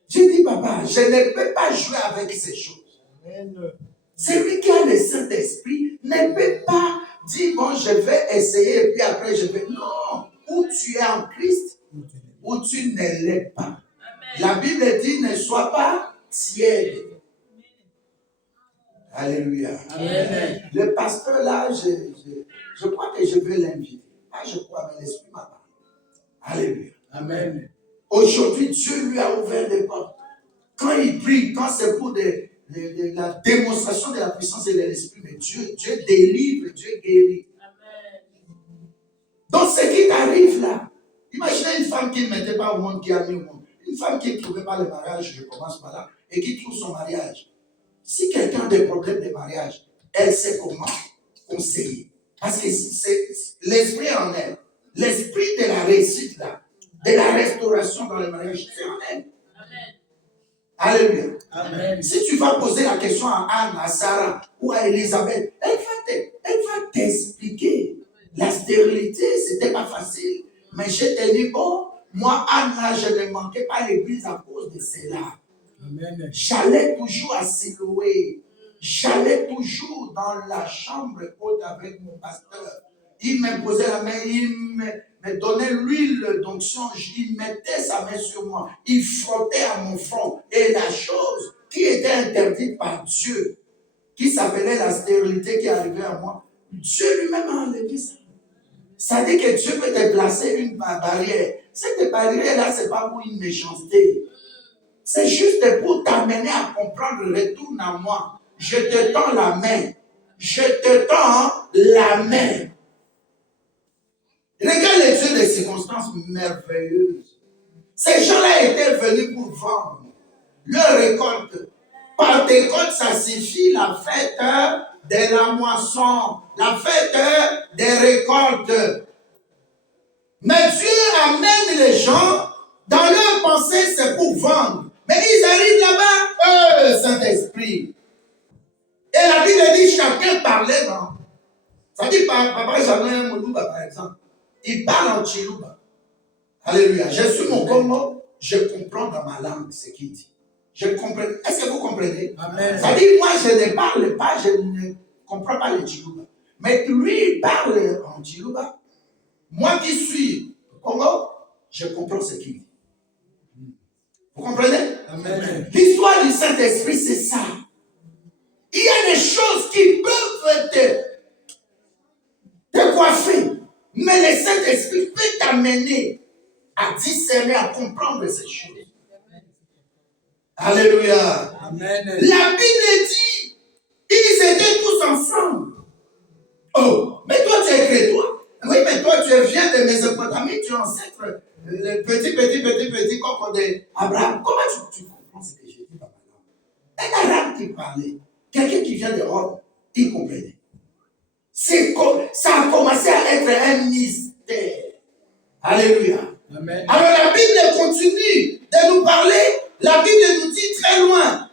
J'ai dit, papa, je ne peux pas jouer avec ces choses. Celui qui a le Saint-Esprit ne peut pas dire, bon, je vais essayer et puis après je vais. Non, où tu es en Christ, où tu ne l'es pas. La Bible dit, ne sois pas tiède. Alléluia. Amen. Le pasteur là, je crois que je vais l'inviter. Pas je crois, mais l'Esprit m'a parlé. Alléluia. Amen. Aujourd'hui, Dieu lui a ouvert des portes. Quand il prie, quand c'est pour la démonstration de la puissance de l'Esprit, mais Dieu délivre, Dieu guérit. Amen. Donc, ce qui t'arrive là, imaginez une femme qui ne mettait pas au monde, qui a mis au monde. Une femme qui ne trouvait pas le mariage, je commence par là, et qui trouve son mariage. Si quelqu'un a des problèmes de mariage, elle sait comment conseiller. Parce que c'est l'esprit en elle. L'esprit de la réussite là, de la restauration dans le mariage, c'est en elle. Amen. Alléluia. Amen. Si tu vas poser la question à Anne, à Sarah ou à Elisabeth, elle va t'expliquer. La stérilité, c'était pas facile. Mais je te dis, bon, moi, Anne, là, je ne manquais pas l'église à cause de cela. Amen. J'allais toujours à Siloué. J'allais toujours dans la chambre haute avec mon pasteur. Il me posait la main, il me donnait l'huile d'onction, il mettait sa main sur moi, il frottait à mon front. Et la chose qui était interdite par Dieu, qui s'appelait la stérilité qui arrivait à moi, Dieu lui-même a enlevé ça. Ça dit que Dieu peut te placer une barrière. Cette barrière-là, ce n'est pas pour une méchanceté. C'est juste pour t'amener à comprendre, retourne à moi. Je te tends la main. Je te tends la main. Regarde les Dieu des circonstances merveilleuses. Ces gens-là étaient venus pour vendre leur récolte. Pentecôte, ça signifie la fête de la moisson, la fête des récoltes. Mais Dieu amène les gens, dans leur pensée, c'est pour vendre. Mais ils arrivent là-bas, Saint-Esprit. Et la Bible dit, chacun parlait dans. Ça dit, papa Jean Moulouba, par exemple. Il parle en Chilouba. Alléluia. Je suis mon Congo, je comprends dans ma langue ce qu'il dit. Je comprends. Est-ce que vous comprenez? Amen. Ça dit, moi, je ne parle pas, je ne comprends pas le Chilouba. Mais lui, il parle en Chilouba. Moi qui suis au Congo, je comprends ce qu'il dit. Vous comprenez? Amen. L'histoire du Saint-Esprit, c'est ça. Il y a des choses qui peuvent te coiffer. Mais le Saint-Esprit peut t'amener à discerner, à comprendre ces choses. Alléluia. Amen. La Bible dit, ils étaient tous ensemble. Oh, mais toi tu es chrétien. Oui, mais toi tu viens de Mésopotamie, tu es ancêtre, le petit coq d'Abraham. Comment tu comprends ce que j'ai dit dans ma langue? Un arabe qui parlait, quelqu'un qui vient de Rome, il comprenait. Ça a commencé à être un mystère. Alléluia. Amen. Alors la Bible continue de nous parler. La Bible nous dit très loin.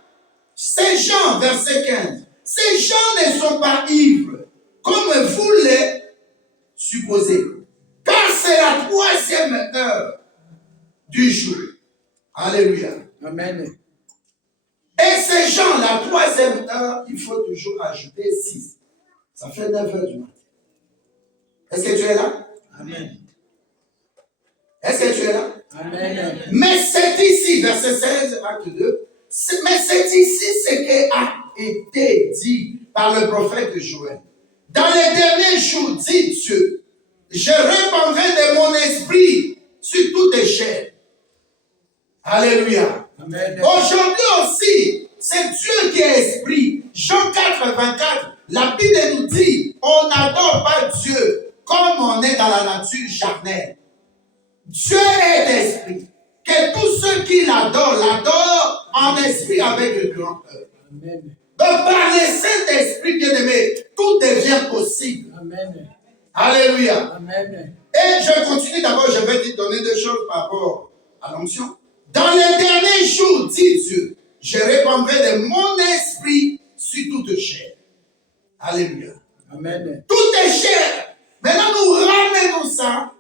Ces gens, verset 15, ces gens ne sont pas ivres, comme vous les supposez. Car c'est la 3e heure du jour. Alléluia. Amen. Et ces gens, la 3e heure, il faut toujours ajouter 6. Ça fait 9 heures du matin. Est-ce que tu es là? Amen. Est-ce que tu es là? Amen. Mais c'est ici, verset 16, acte 2, mais c'est ici ce qui a été dit par le prophète Joël. Dans les derniers jours, dit Dieu, je répandrai de mon esprit sur toutes les chairs. Alléluia. Amen. Aujourd'hui aussi, c'est Dieu qui est esprit. Jean 4, 24, la Bible nous dit, on n'adore pas Dieu comme on est dans la nature charnelle. Dieu est esprit. Que tous ceux qui l'adorent en esprit avec le grand E. Amen. Donc par le Saint-Esprit, bien-aimé, tout devient possible. Amen. Alléluia. Amen. Et je continue d'abord, je vais te donner deux choses par rapport à l'onction. Dans les derniers jours, dit Dieu, je répandrai de mon esprit sur toute chair. Alléluia. Amen. Tout est chair. Maintenant, nous ramenons ça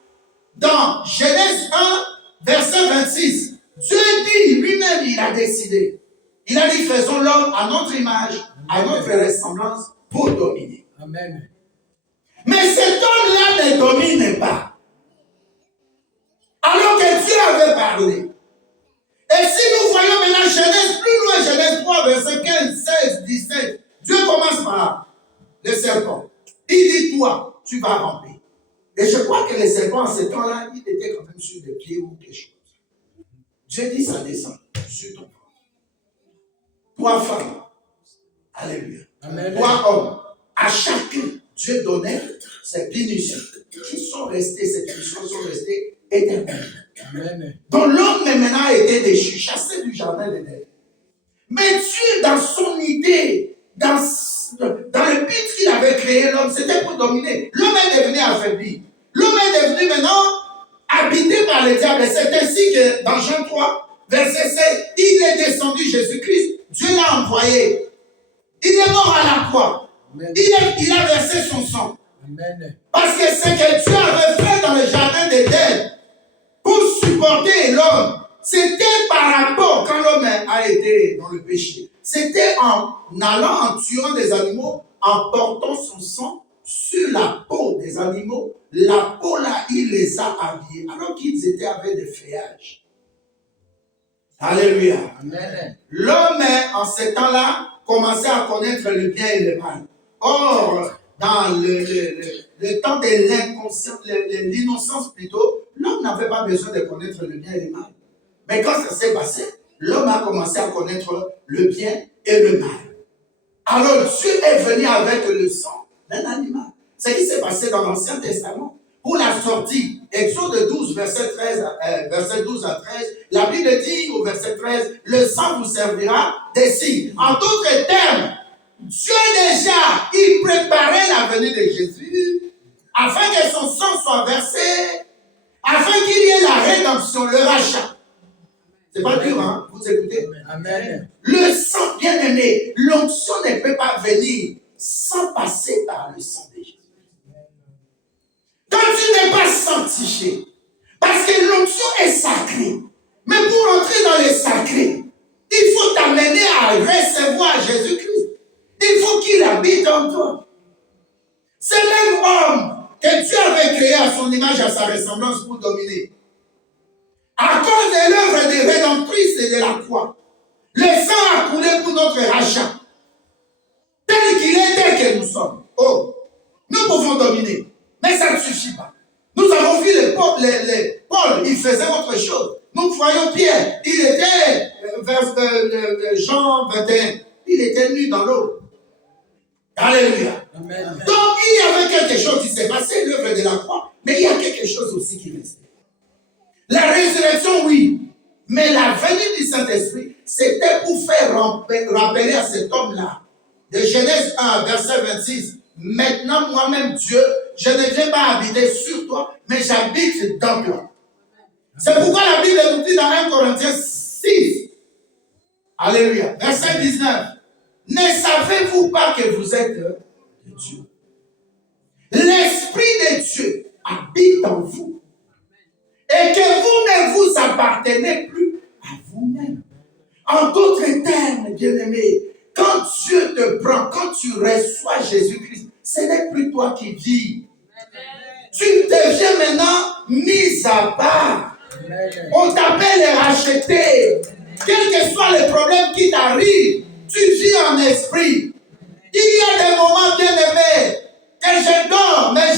dans Genèse 1, verset 26. Dieu dit lui-même, il a décidé. Il a dit, faisons l'homme à notre image, à notre ressemblance, pour dominer. Amen. Mais cet homme-là ne domine pas. Alors que Dieu avait parlé. Et si nous voyons maintenant Genèse, plus loin, Genèse 3, verset 15, 16, 17, Dieu commence par le serpent. Il dit, toi, tu vas ramper. Et je crois que le serpent, en ce temps-là, il était quand même sur des pieds ou quelque chose. Dieu dit, ça descend sur ton corps. Toi, femme, alléluia. Amen. Toi, homme, à chacun, Dieu donnait ses punitions qui sont restées, ces punitions sont restées éternelles. Amen. Donc l'homme maintenant a été déchu, chassé du jardin d'Éden. Mais Dieu, dans son idée, dans le but qu'il avait créé l'homme, c'était pour dominer. L'homme est devenu affaibli. L'homme est devenu maintenant habité par le diable. C'est ainsi que dans Jean 3, verset 16, il est descendu, Jésus-Christ. Dieu l'a envoyé. Il est mort à la croix. Amen. Il a versé son sang. Amen. Parce que ce que Dieu avait fait dans le jardin d'Éden pour supporter l'homme, c'était par rapport quand l'homme a été dans le péché. C'était en allant, en tuant des animaux, en portant son sang sur la peau des animaux. La peau là, il les a habillés alors qu'ils étaient avec des feuillages. Alléluia. Amen. L'homme, en ce temps-là, commençait à connaître le bien et le mal. Or, dans le temps de l'inconscience, l'innocence plutôt, l'homme n'avait pas besoin de connaître le bien et le mal. Mais quand ça s'est passé, l'homme a commencé à connaître le bien et le mal. Alors Dieu est venu avec le sang d'un animal. Ce qui s'est passé dans l'Ancien Testament. Pour la sortie, Exode 12, verset 12 à 13, la Bible dit au verset 13, le sang vous servira de signe. En d'autres termes, Dieu déjà, il préparait la venue de Jésus afin que son sang soit versé, afin qu'il y ait la rédemption, le rachat. C'est pas dur, hein? Vous écoutez? Amen. Le sang bien-aimé, l'onction ne peut pas venir sans passer par le sang de Jésus. Quand tu n'es pas sanctifié, parce que l'onction est sacrée, mais pour entrer dans le sacré, il faut t'amener à recevoir Jésus-Christ. Il faut qu'il habite en toi. C'est même homme que Dieu avait créé à son image, à sa ressemblance pour dominer. À cause de l'œuvre de rédemptrice et de la croix, le sang a coulé pour notre rachat. Tel qu'il est, tel que nous sommes. Oh, nous pouvons dominer, mais ça ne suffit pas. Nous avons vu Paul, il faisait autre chose. Nous voyons Pierre, il était, Jean 21, il était nu dans l'eau. Alléluia. Amen. Donc il y avait quelque chose qui s'est passé, l'œuvre de la croix, mais il y a quelque chose aussi qui restait. La résurrection, oui, mais la venue du Saint-Esprit, c'était pour faire rappeler à cet homme-là, de Genèse 1, verset 26, maintenant moi-même Dieu, je ne viens pas habiter sur toi, mais j'habite dans toi. C'est pourquoi la Bible nous dit dans 1 Corinthiens 6, alléluia, verset 19, ne savez-vous pas que vous êtes de Dieu? L'Esprit de Dieu habite en vous. Et que vous ne vous appartenez plus à vous-même. En d'autres termes, bien-aimé, quand Dieu te prend, quand tu reçois Jésus-Christ, ce n'est plus toi qui vis. Tu deviens maintenant mis à part. On t'appelle racheté. Quel que soit le problème qui t'arrive, tu vis en esprit. Il y a des moments, bien-aimés, que je dors, mais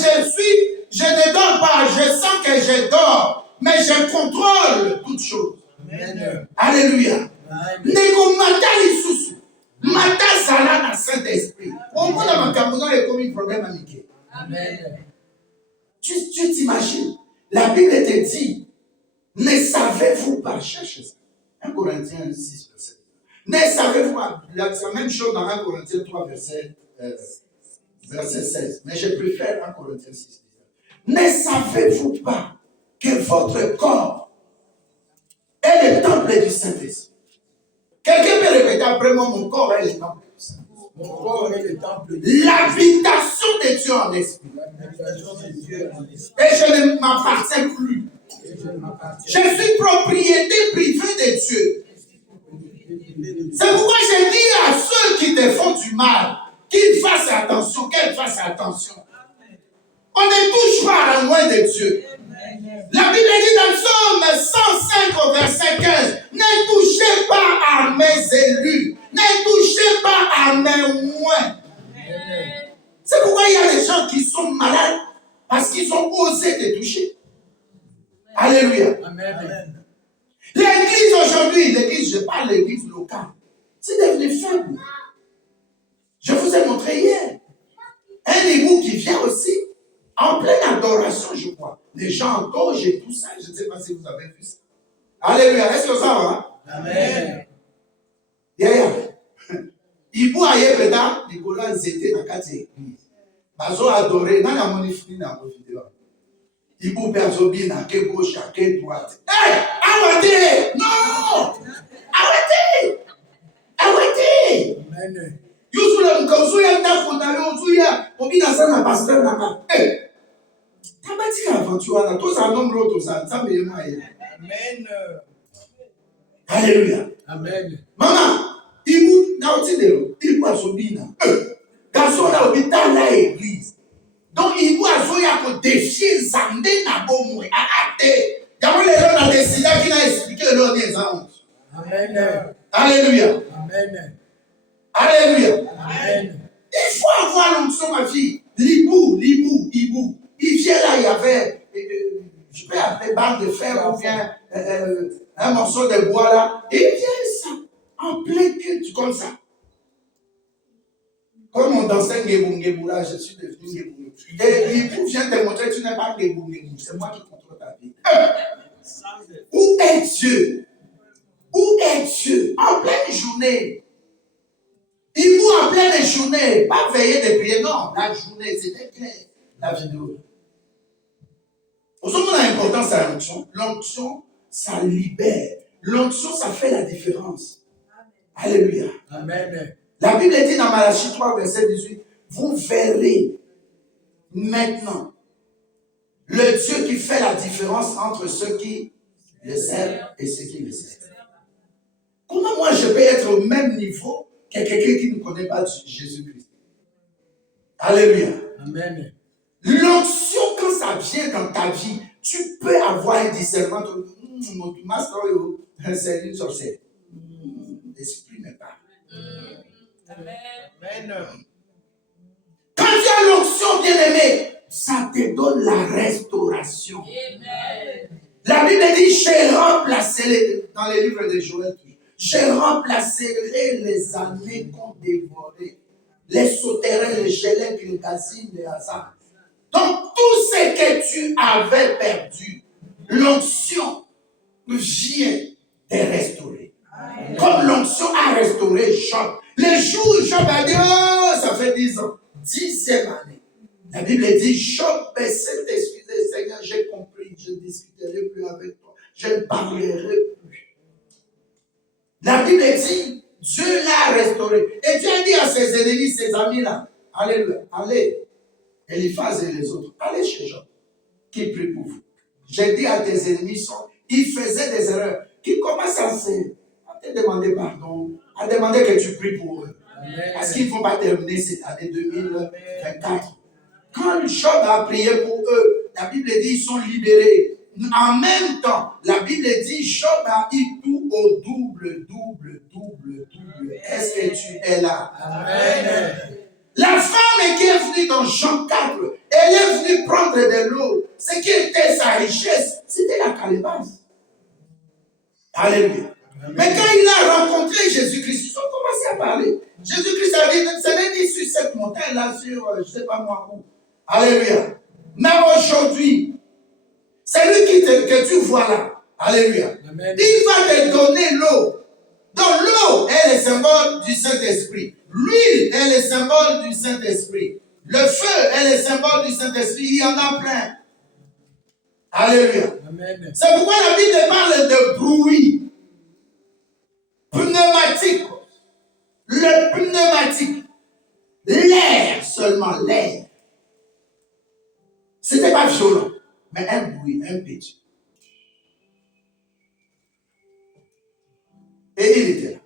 je ne dors pas, je sens que je dors, mais je contrôle toutes choses. Amen. Alléluia. Amen. Nekomata lisusu. Saint-Esprit. Au moins, dans ma Cameroun, il y a comme un problème américain. Amen. Tu t'imagines, la Bible te dit, ne savez-vous pas, cherchez ça. 1 Corinthiens 6, verset. Ne savez-vous pas, c'est la même chose dans 1 Corinthiens 3, verset 16. Mais je préfère 1 Corinthiens 6. Ne savez-vous pas que votre corps est le temple du Saint-Esprit? Quelqu'un peut répéter après moi, mon corps est le temple du Saint-Esprit. Mon corps est le temple de Dieu. L'habitation de Dieu en esprit. L'habitation de Dieu en esprit. Et je ne m'appartiens plus. Et je ne m'appartiens Je suis propriété privée de Dieu. C'est pourquoi je dis à ceux qui te font du mal qu'ils fassent attention, qu'elles fassent attention. On ne touche pas à la loi de Dieu. La Bible dit dans Psaume 105 au verset 15, ne touchez pas à mes élus, ne touchez pas à mes moines. C'est pourquoi il y a des gens qui sont malades parce qu'ils ont osé te toucher. Alléluia. Amen. L'église aujourd'hui, l'église, je parle de l'église locale, c'est devenu faible. Je vous ai montré hier un époux qui vient aussi en pleine adoration, je crois. Les gens en toge et tout ça, je ne sais pas si vous avez vu ça. Alléluia, est-ce que ça va? Amen. Yeah. Ibu aye peta, Nicolas Zété dans la église. Bazo adoré, dans la monifini dans la vidéo. Ibu perzobi na ke gauche, à ke droite. Hey, arrêtez! Non! Arrêtez! Arrêtez! Amen. Yusu le mkauzu ya ndafondale ozu ya obina sana pasteur nanga. Hey! Tabati ka aventure na tous un homme l'autre ça, ça me yemaye. Amen. Alléluia. Amen. Maman, Ibu na otidelo, Ibu asobina. Garçon na obita na église. Donc Ibu azoya ko défier Zambé na bomwe. Arrêtez. D'abord les gens ont décidé qui n'a expliqué le nom des anges. Amen. Alléluia. Amen. Alléluia. Amen. Il faut avoir l'onction, ma fille. Ibu. Il vient là, il y avait, je peux appeler barre de fer ou bien un morceau de bois là. Il vient ça, en plein culte comme ça. Comme on dansait Ngebou là, je suis devenu Ngebou. Et Ibu vient te montrer, tu n'es pas Ngebou. C'est moi qui contrôle ta vie. Où est Dieu? Où est Dieu? En pleine journée. Il vous en pleine journée, pas veiller de prier, non. La journée, c'était clair. La vidéo. Vous savez l'importance de l'onction? L'onction, ça libère. L'onction, ça fait la différence. Alléluia. Amen. La Bible dit dans Malachie 3, verset 18, vous verrez maintenant le Dieu qui fait la différence entre ceux qui le servent et ceux qui le servent. Comment moi je peux être au même niveau que quelqu'un qui ne connaît pas Jésus-Christ? Alléluia. Amen. L'onction, quand ça vient dans ta vie, tu peux avoir un discernement. Notre master, c'est une sorcière. L'esprit n'est pas. Amen. Quand tu as l'onction, bien-aimé, ça te donne la restauration. Amen. La Bible dit, j'ai remplacé, dans les livres de Joël, j'ai remplacé les années qu'on dévorait, les sauterelles, les gélèques, les gazines, les hasards. Donc, tout ce que tu avais perdu, l'onction vient te restaurer. Amen. Comme l'onction a restauré Job. Les jours où Job a dit, oh, ça fait 10 ans, 10e année. La Bible dit, Job s'est excusé, Seigneur, j'ai compris, je ne discuterai plus avec toi, je ne parlerai plus. La Bible dit, Dieu l'a restauré. Et Dieu a dit à ses ennemis, ses amis là, allez, Eliphaz et les autres, allez chez Job, qui prie pour vous. J'ai dit à tes ennemis, ils faisaient des erreurs, qui commencent à te demander pardon, à demander que tu pries pour eux. Amen. Parce qu'ils ne vont pas terminer cette année 2024. Quand Job a prié pour eux, la Bible dit ils sont libérés. En même temps, la Bible dit Job a eu tout au double. Est-ce que tu es là? Amen. La femme qui est venue dans Jean 4, elle est venue prendre de l'eau. Ce qui était sa richesse, c'était la calebasse. Alléluia. Amen. Mais quand il a rencontré Jésus-Christ, ils ont commencé à parler. Jésus-Christ a dit, ce n'est ni sur cette montagne-là, sur je ne sais pas moi où. Alléluia. Mais aujourd'hui, c'est lui que tu vois là. Alléluia. Amen. Il va te donner l'eau. Donc l'eau est le symbole du Saint-Esprit. L'huile est le symbole du Saint-Esprit. Le feu est le symbole du Saint-Esprit. Il y en a plein. Alléluia. Amen. C'est pourquoi la Bible parle de bruit. Pneumatique. Le pneumatique. L'air seulement, l'air. Ce n'était pas violent, mais un bruit, un pitch. Et il était là.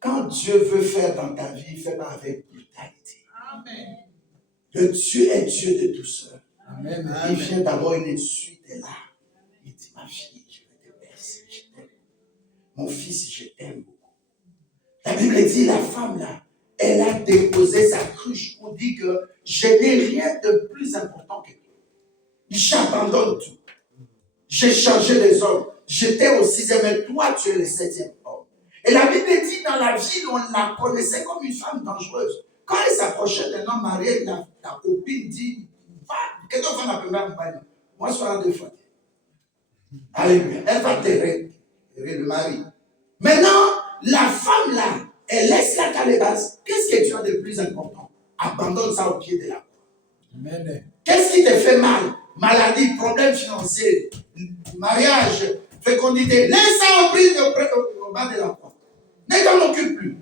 Quand Dieu veut faire dans ta vie, il ne fait pas avec brutalité. Amen. Le Dieu est Dieu de douceur. Amen. Il vient d'abord, il essuie tes larmes. Il dit, ma fille, je vais te bercer, je t'aime. Mon fils, je t'aime beaucoup. La Bible dit, la femme là, elle a déposé sa cruche pour dire que je n'ai rien de plus important que toi. J'abandonne tout. J'ai changé les hommes. J'étais au 6e, mais toi, tu es le 7e homme. Et la Bible dit, dans la ville, on la connaissait comme une femme dangereuse. Quand elle s'approchait d'un homme marié, la copine dit, va, que d'autres femmes appellent même pas. Moi, je suis à 2 fois. Alléluia. Elle va terrer le mari. Maintenant, la femme là, elle laisse la calebasse. Qu'est-ce que tu as de plus important? Abandonne ça au pied de la croix. Amen. Qu'est-ce qui te fait mal? Maladie, problème financier, mariage, fécondité. Laisse ça au bas de la croix. Ne t'en occupe plus.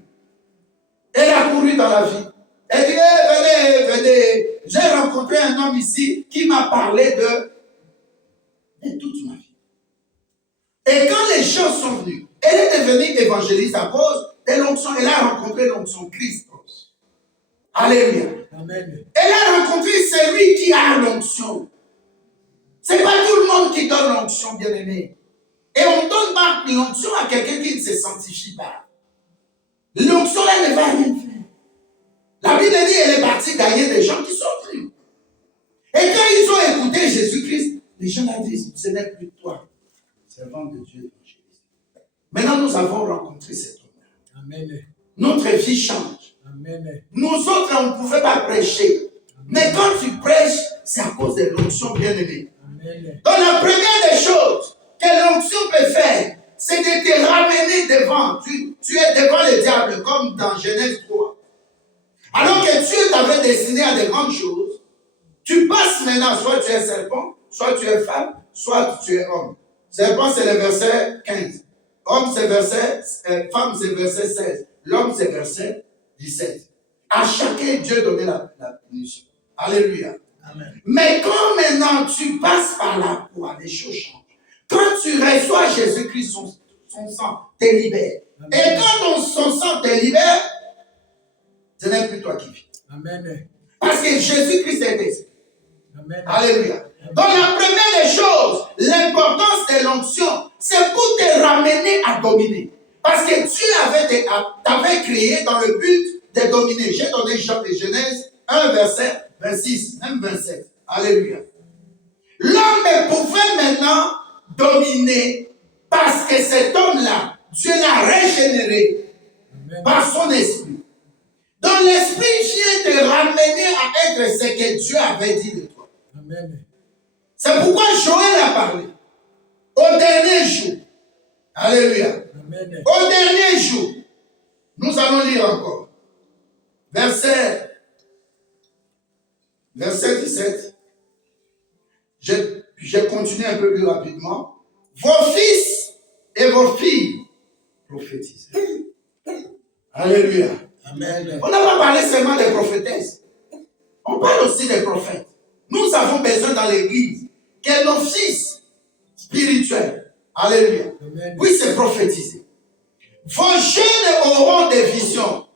Elle a couru dans la vie. Elle dit, venez. J'ai rencontré un homme ici qui m'a parlé de toute ma vie. Et quand les choses sont venues, elle est devenue évangéliste à cause de l'onction. Elle a rencontré l'onction Christ. Alléluia. Amen. Elle a rencontré celui qui a l'onction. Ce n'est pas tout le monde qui donne l'onction, bien-aimé. Et on ne donne pas l'onction à quelqu'un qui ne se sanctifie pas. L'onction là ne va rien faire. La Bible dit qu'elle est partie gagner des gens qui sont venus. Et quand ils ont écouté Jésus-Christ, les gens ont dit, ce n'est plus toi, servant de Dieu évangéliste. Maintenant, nous avons rencontré cet homme. Amen. Notre vie change. Amen. Nous autres, on ne pouvait pas prêcher. Mais quand tu prêches, c'est à cause de l'onction bien-aimée. Amen. Donc la première des choses que l'onction peut faire, c'est de te ramener devant. Tu es devant le diable, comme dans Genèse 3. Alors que Dieu t'avait destiné à de grandes choses, tu passes maintenant, soit tu es serpent, soit tu es femme, soit tu es homme. Serpent, c'est le verset 15. Homme, c'est verset, femme, c'est verset 16. L'homme, c'est verset 17. À chacun, Dieu donnait la punition. Alléluia. Amen. Mais quand maintenant tu passes par la croix, les choses changent. Quand tu reçois Jésus-Christ, son sang te libère. Amen. Et quand son sang te libère, ce n'est plus toi qui vis. Amen. Parce que Jésus-Christ est décédé. Amen. Alléluia. Donc la première des choses, l'importance de l'onction, c'est pour te ramener à dominer. Parce que Dieu t'avait créé dans le but de dominer. J'ai donné Genèse 1, verset 26, même 27. Alléluia. L'homme pouvait maintenant dominer parce que cet homme-là, Dieu l'a régénéré Amen. par son esprit. Donc l'esprit vient te ramener à être ce que Dieu avait dit de toi. Amen. C'est pourquoi Joël a parlé. Au dernier jour. Alléluia. Amen. Au dernier jour. Nous allons lire encore. Verset 17. Je continue un peu plus rapidement. Vos fils et vos filles prophétisent. Alléluia. Amen. On n'a pas parlé seulement des prophétesses. On parle aussi des prophètes. Nous avons besoin dans l'église que nos fils spirituels, alléluia, Amen. puissent prophétiser. Vos jeunes auront des visions.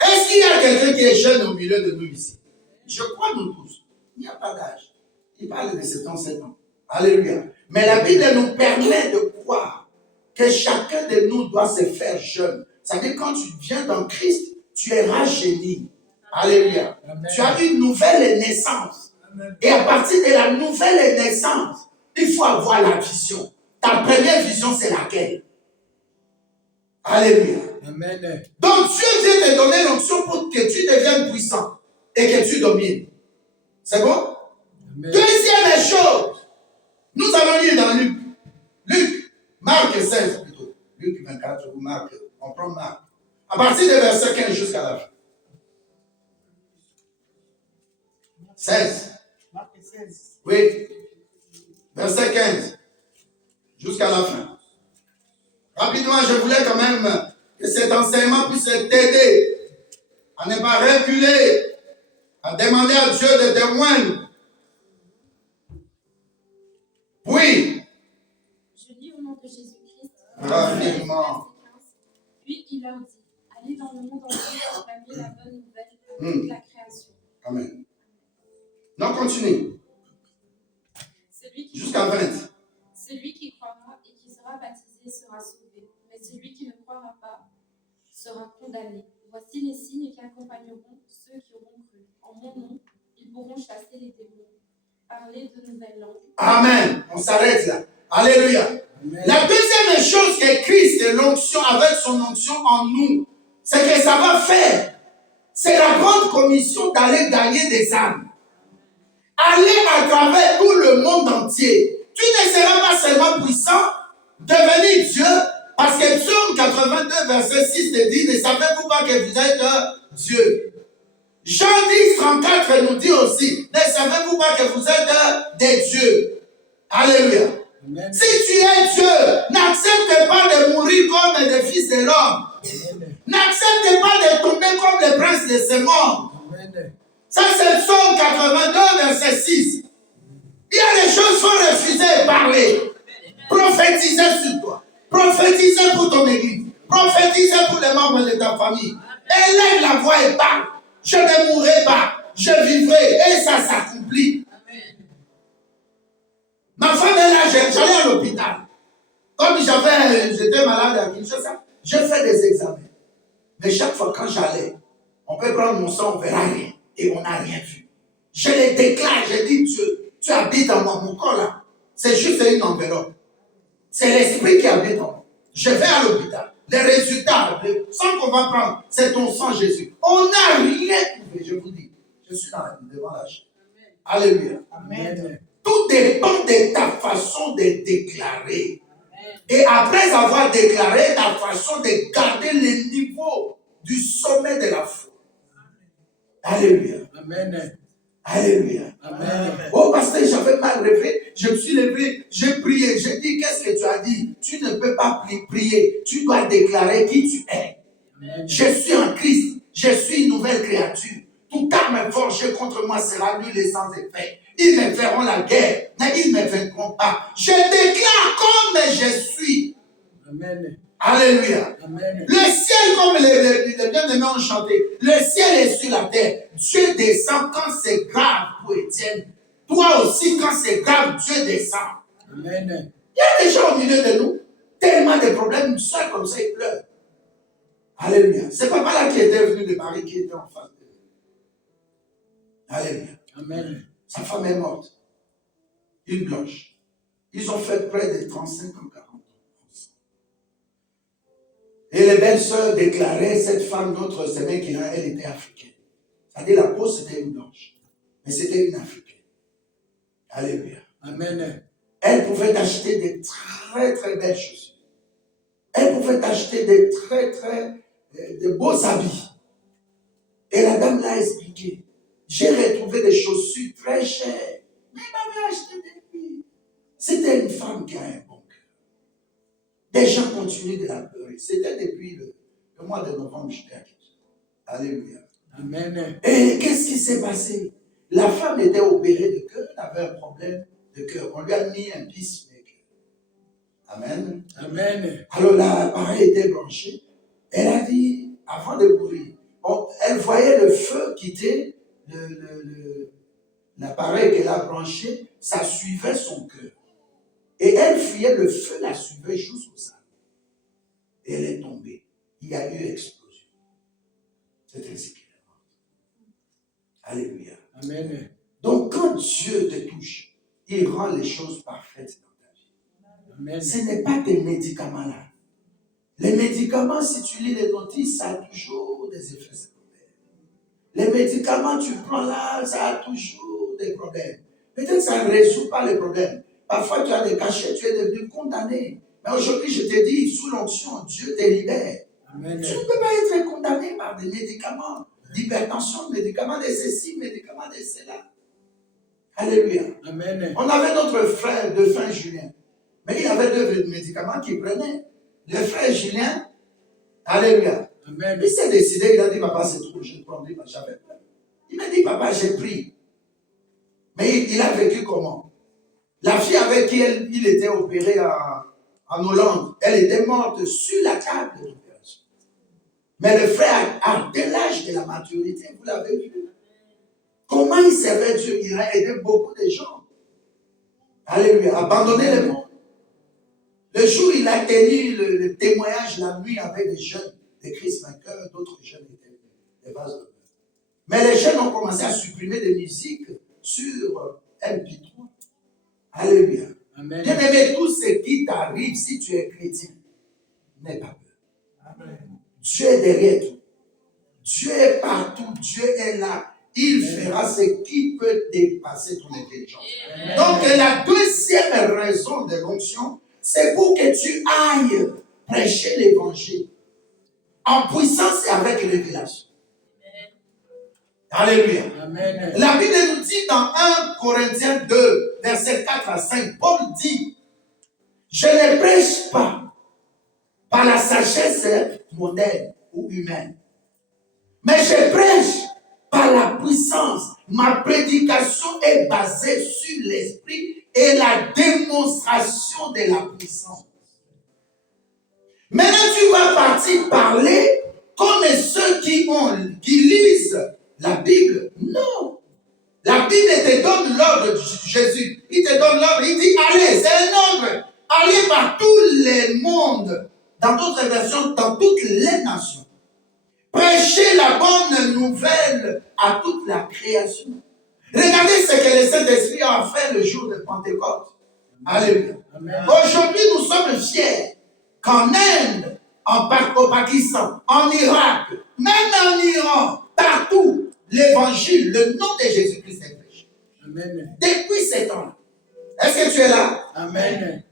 Est-ce qu'il y a quelqu'un qui est jeune au milieu de nous ici? Je crois nous tous. Il n'y a pas d'âge. Il parle de 7 ans, 7 ans. Alléluia. Mais la Bible nous permet de croire que chacun de nous doit se faire jeune. C'est-à-dire quand tu viens dans Christ, tu es rajeuni. Alléluia. Amen. Tu as une nouvelle naissance. Amen. Et à partir de la nouvelle naissance, il faut avoir la vision. Ta première vision, c'est laquelle? Alléluia. Amen. Donc Dieu vient te donner l'onction pour que tu deviennes puissant et que tu domines. C'est bon? Amen. Deuxième chose, nous allons lire dans Luc, Marc 16 plutôt. Luc 24 ou Marc, on prend Marc. À partir de verset 15 jusqu'à la fin. 16. Marc 16. Oui. Verset 15 jusqu'à la fin. Rapidement, je voulais quand même que cet enseignement puisse t'aider à ne pas reculer, à demander à Dieu de témoigner. Oui. Je lis au nom de Jésus-Christ. Rapidement. Puis il leur dit, allez dans le monde entier proclamer la bonne nouvelle à toute la création. Amen. Non, continue. Jusqu'à 20. Celui qui croira et qui sera baptisé sera sauvé, mais celui qui ne croira pas sera condamné. Voici les signes qui accompagneront ceux qui auront cru. En mon nom, ils pourront chasser les démons, parler de nouvelles langues. Amen. On s'arrête là. Alléluia. Amen. La deuxième chose que Christ et l'onction, avec son onction en nous, c'est que ça va faire. C'est la grande commission d'aller gagner des âmes. Aller à travers tout le monde entier. Tu ne seras pas seulement puissant, devenir Dieu, parce que Psaume 82, verset 6 te dit, ne savez-vous pas que vous êtes Dieu? Jean 10, 34 nous dit aussi, ne savez-vous pas que vous êtes des dieux? Alléluia. Amen. Si tu es Dieu, n'accepte pas de mourir comme des fils de l'homme. Amen. N'accepte pas de tomber comme les princes de ce monde. Amen. Ça, c'est Psaume 82, verset 6. Il y a des choses qu'il faut refuser de parler. Prophétiser sur toi. Prophétiser pour ton église. Prophétiser pour les membres de ta famille. Élève la voix et parle. Je ne mourrai pas. Je vivrai. Et ça s'accomplit. Ma femme est là, j'allais à l'hôpital. Comme j'étais malade à Kinshasa, j'ai fait des examens. Mais chaque fois quand j'allais, on peut prendre mon sang, on ne verra rien. Et on n'a rien vu. Je les déclare, je dis Dieu, tu habites dans moi, mon corps là. C'est juste une enveloppe. C'est l'esprit qui habite en moi. Je vais à l'hôpital. Les résultats, le sang qu'on va prendre, c'est ton sang Jésus. On n'a rien trouvé, je vous dis. Je suis devant la chaîne. Alléluia. Amen. Tout dépend de ta façon de déclarer. Et après avoir déclaré, ta façon de garder le niveau du sommet de la foi. Alléluia. Amen. Alléluia. Amen. Oh, pasteur, j'avais mal rêvé. Je me suis levé, j'ai prié. J'ai dit, qu'est-ce que tu as dit? Tu ne peux pas prier. Tu dois déclarer qui tu es. Amen. Je suis en Christ. Je suis une nouvelle créature. Toute arme forgée contre moi sera nulle et sans effet. Ils me feront la guerre, mais ils ne me vaincront pas. Je déclare comme je suis. Amen. Alléluia. Amen. Le ciel, comme les bien-aimés ont chanté, le ciel est sur la terre. Dieu descend quand c'est grave pour Étienne. Toi aussi, quand c'est grave, Dieu descend. Amen. Il y a des gens au milieu de nous, tellement de problèmes, seul comme ça, ils pleurent. Alléluia. C'est papa là qui était venu de Paris, qui était en face de lui. Alléluia. Amen. Sa femme est morte. Une blanche. Ils ont fait près de 35 ans, 40 ans. Et les belles-sœurs déclaraient, cette femme, notre semaine qui elle était africaine. C'est-à-dire la peau, c'était une blanche. Mais c'était une africaine. Alléluia. Amen. Elle pouvait acheter des très, très belles chaussures. Elle pouvait acheter des de beaux habits. Et la dame l'a expliqué. J'ai retrouvé des chaussures très chères. Mais elle m'avait acheté des filles. C'était une femme qui a un bon cœur. Des gens continuent de la pleurer. C'était depuis le mois de novembre, j'étais à Kinshasa. Alléluia. Amen. Et qu'est-ce qui s'est passé? La femme était opérée de cœur, elle avait un problème de cœur. On lui a mis un pacemaker. Amen. Amen. Alors l'appareil était branché. Elle a dit, avant de mourir, elle voyait le feu quitter l'appareil qu'elle a branché, ça suivait son cœur. Et elle fuyait, le feu la suivait jusqu'au sein. Et elle est tombée. Il y a eu explosion. C'est ainsi qu'elle est morte. Alléluia. Amen. Donc quand Dieu te touche, il rend les choses parfaites dans ta vie. Amen. Ce n'est pas tes médicaments là. Les médicaments, si tu lis les notices, ça a toujours des effets secondaires. Les médicaments, tu prends là, ça a toujours des problèmes. Peut-être que ça ne résout pas les problèmes. Parfois, tu as des cachets, tu es devenu condamné. Mais aujourd'hui, je te dis, sous l'onction, Dieu te libère. Amen. Tu ne peux pas être condamné par des médicaments d'hypertension, médicaments de ceci, médicaments de cela. Alléluia. Amen. On avait notre frère de fin Julien. Mais il avait deux médicaments qu'il prenait. Le frère Julien, alléluia. Amen. Il s'est décidé, il a dit, papa, c'est trop, je ne prendrai pas, j'avais peur. Il m'a dit, papa, j'ai pris. Mais il a vécu comment? La fille avec qui il était opéré en Hollande, elle était morte sur la table de l'opération. Mais le frère a atteint l'âge de la maturité, vous l'avez vu. Comment il servait Dieu? Il a aidé beaucoup de gens. Alléluia. Abandonner le monde. Le jour où il a tenu le témoignage la nuit avec des jeunes, des Christ vainqueurs, d'autres jeunes étaient des vases de paix. Mais les jeunes ont commencé à supprimer des musiques sur MP3. Alléluia. Amen. Bien aimé, tout ce qui t'arrive si tu es chrétien, n'aie pas peur. Amen. Dieu est derrière tout. Dieu est partout. Dieu est là. Il fera ce qui peut dépasser ton intelligence. Amen. Donc, la deuxième raison de l'onction, c'est pour que tu ailles prêcher l'évangile en puissance et avec révélation. Alléluia. Amen. La Bible nous dit dans 1 Corinthiens 2, versets 4 à 5, Paul dit, je ne prêche pas par la sagesse moderne ou humaine, mais je prêche par la puissance. Ma prédication est basée sur l'esprit et la démonstration de la puissance. Maintenant, tu vas partir parler comme ceux qui lisent la Bible. Non. La Bible te donne l'ordre de Jésus. Il te donne l'ordre. Il dit, allez, c'est un ordre. Allez par tous les mondes. Dans d'autres versions, dans toutes les nations. Prêchez la bonne nouvelle à toute la création. Regardez ce que le Saint-Esprit a fait le jour de Pentecôte. Alléluia. Aujourd'hui, nous sommes fiers qu'en Inde, au Pakistan, en Irak, même en Iran, partout, l'évangile, le nom de Jésus-Christ est prêché. Amen. Depuis ces temps-là. Est-ce que tu es là? Amen.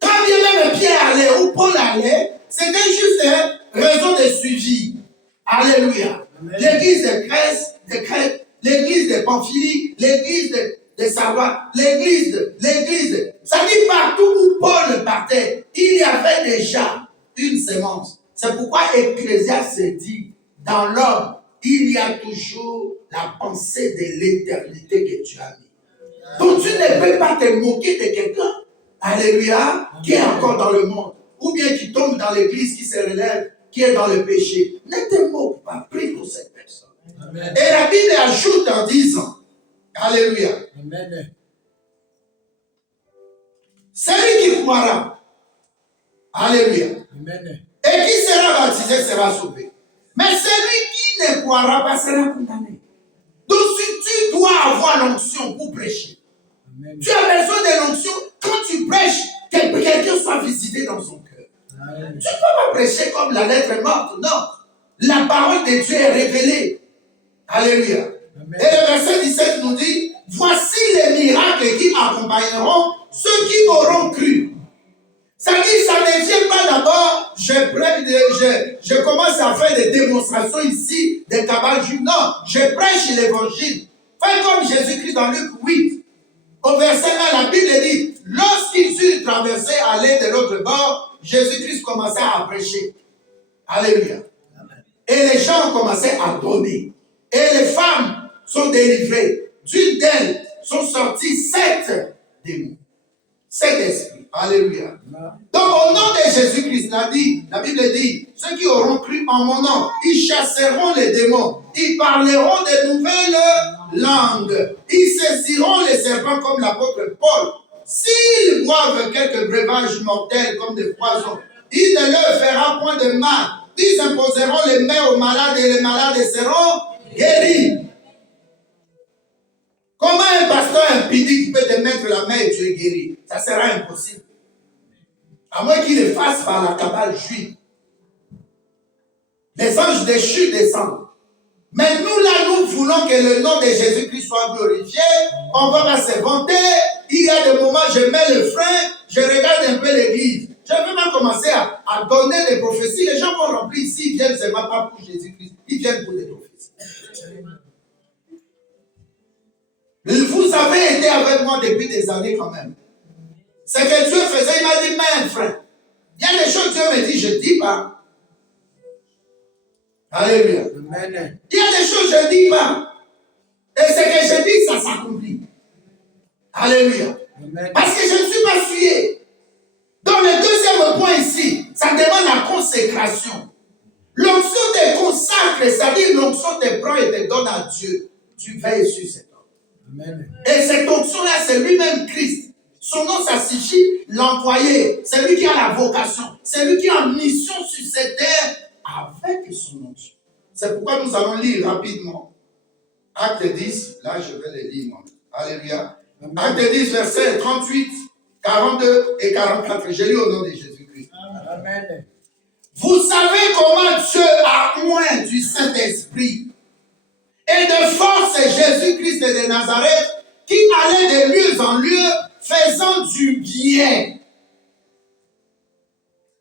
Quand bien même Pierre allait ou Paul allait, c'était juste une raison de suivi. Alléluia. Amen. L'église de Crète, l'église de Pamphylie, l'église de Savoie, l'église. Ça dit partout où Paul partait, il y avait déjà une sémence. C'est pourquoi Ecclésiaste dit, dans l'homme, il y a toujours la pensée de l'éternité que tu as mis. Donc tu ne peux pas te moquer de quelqu'un, alléluia, qui est encore dans le monde, ou bien qui tombe dans l'église, qui se relève, qui est dans le péché. Ne te moque pas, prie pour cette personne. Amen. Et la Bible ajoute en disant, alléluia, Amen. celui qui croira, alléluia, Amen. et qui sera baptisé sera sauvé. Mais celui qui ne croira pas sera condamné. Donc si tu dois avoir l'onction pour prêcher, Amen. tu as besoin de l'onction quand tu prêches, que quelqu'un soit visité dans son cœur. Amen. Tu ne peux pas prêcher comme la lettre morte, non. La parole de Dieu est révélée. Alléluia. Amen. Et le verset 17 nous dit, voici les miracles qui accompagneront ceux qui auront cru. Ça dit, ça ne vient pas d'abord, je commence à faire des démonstrations ici, des cabales juives. Non, je prêche l'évangile. Fais comme Jésus-Christ dans Luc 8. Au verset 1, la Bible dit, lorsqu'ils eurent traversé, allé de l'autre bord, Jésus-Christ commençait à prêcher. Alléluia. Et les gens ont commencé à donner. Et les femmes sont délivrées. D'une d'elles sont sortis 7 démons. 7 esprits. Alléluia. Donc au nom de Jésus-Christ, la Bible dit, ceux qui auront cru en mon nom, ils chasseront les démons. Ils parleront de nouvelles langues. Ils saisiront les serpents comme l'apôtre Paul. S'ils boivent quelques breuvages mortels comme des poisons, il ne leur fera point de mal. Ils imposeront les mains aux malades et les malades seront guéris. Comment un pasteur impudique peut te mettre la main et tu es guéri? Ça sera impossible. À moins qu'il le fasse par la cabale juive. Les anges déchus descendent. Mais nous, là, nous voulons que le nom de Jésus-Christ soit glorifié. On ne va pas se vanter. Il y a des moments, je mets le frein, je regarde un peu l'église. Je ne veux pas commencer à donner des prophéties. Les gens vont remplir ici, ils viennent seulement pas pour Jésus-Christ. Ils viennent pour des prophéties. Vous avez été avec moi depuis des années quand même. C'est que Dieu faisait, il m'a dit, mais frère, il y a des choses que Dieu me dit, je ne dis pas. Alléluia. Amen. Il y a des choses que je ne dis pas. Et ce que je dis, ça s'accomplit. Alléluia. Amen. Parce que je ne suis pas suyé. Donc le deuxième point ici, ça demande la consécration. L'onction te consacre, c'est-à-dire l'onction te prend et te donne à Dieu. Tu veilles sur cet homme. Amen. Et cette onction-là, c'est lui-même Christ. Son nom, ça signifie l'envoyé. C'est lui qui a la vocation. C'est lui qui a une mission sur cette terre avec son onction. C'est pourquoi nous allons lire rapidement. Acte 10, là je vais le lire moi. Alléluia. Amen. Acte 10, versets 38, 42 et 44. Je lis au nom de Jésus-Christ. Amen. Vous savez comment Dieu a oint du Saint-Esprit et de force Jésus-Christ de Nazareth qui allait de lieu en lieu faisant du bien.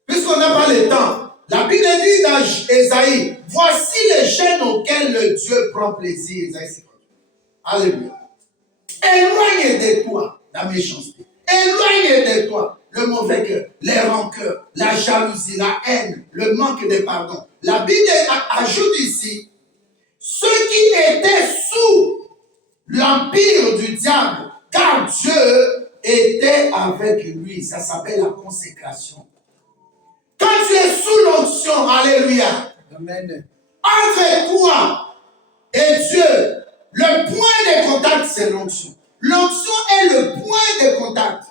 Puisqu'on n'a pas le temps, la Bible dit dans Ésaïe, voici les chaînes auxquelles le Dieu prend plaisir. Ésaïe 50. Alléluia. Éloigne de toi la méchanceté. Éloigne de toi le mauvais cœur, les rancœurs, la jalousie, la haine, le manque de pardon. La Bible ajoute ici, ceux qui étaient sous l'empire du diable, car Dieu était avec lui. Ça s'appelle la consécration. Quand tu es sous l'onction, alléluia, Amen. entre toi et Dieu, le point de contact, c'est l'onction. L'onction est le point de contact.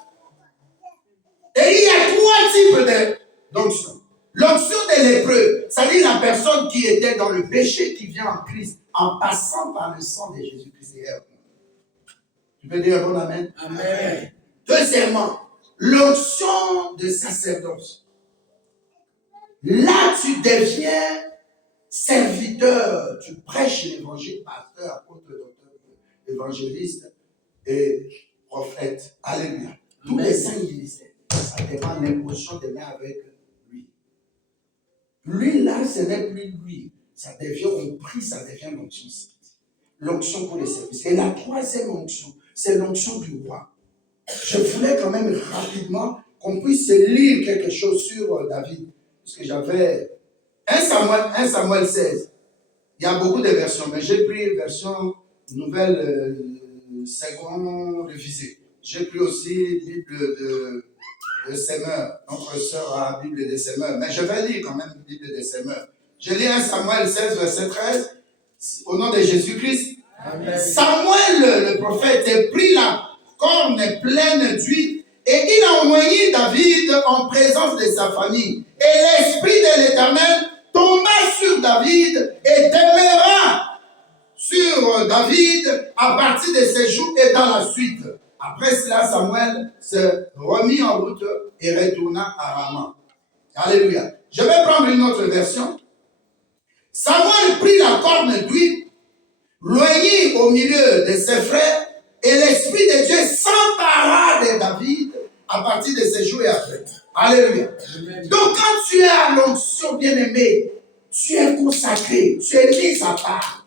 Et il y a 3 types d'onction. L'onction de lépreux, c'est-à-dire la personne qui était dans le péché qui vient en Christ, en passant par le sang de Jésus-Christ. Tu peux dire un bon amen? Amen. Deuxièmement, l'onction de sacerdoce. Là, tu deviens serviteur, tu prêches l'évangile, pasteur, apôtre, docteur, évangéliste et prophète. Alléluia. Tous les saints ministères, ça demande l'imposition de mains avec lui. Lui, là, ce n'est plus lui. Ça devient, on prie, ça devient l'onction sainte. L'onction pour les services. Et la troisième onction, c'est l'onction du roi. Je voulais quand même rapidement qu'on puisse lire quelque chose sur David. Parce que j'avais 1 Samuel 16. Il y a beaucoup de versions, mais j'ai pris une version nouvelle seconde révisée. J'ai pris aussi Bible de Semeur. Notre sœur a la Bible de Semeur. Mais je vais lire quand même la Bible de Semeur. Je lis 1 Samuel 16, verset 13. Au nom de Jésus-Christ. Amen. Samuel, le prophète, prit la corne pleine d'huile et il a envoyé David en présence de sa famille. Et l'Esprit de l'Éternel tomba sur David et demeura sur David à partir de ses jours et dans la suite. Après cela, Samuel se remit en route et retourna à Rama. Alléluia. Je vais prendre une autre version. Samuel prit la corne d'huile, loignit au milieu de ses frères, et l'Esprit de Dieu s'empara de David à partir de ses jours et après. Alléluia. Amen. Donc quand tu es à l'onction, bien-aimé, tu es consacré, tu es mis à part.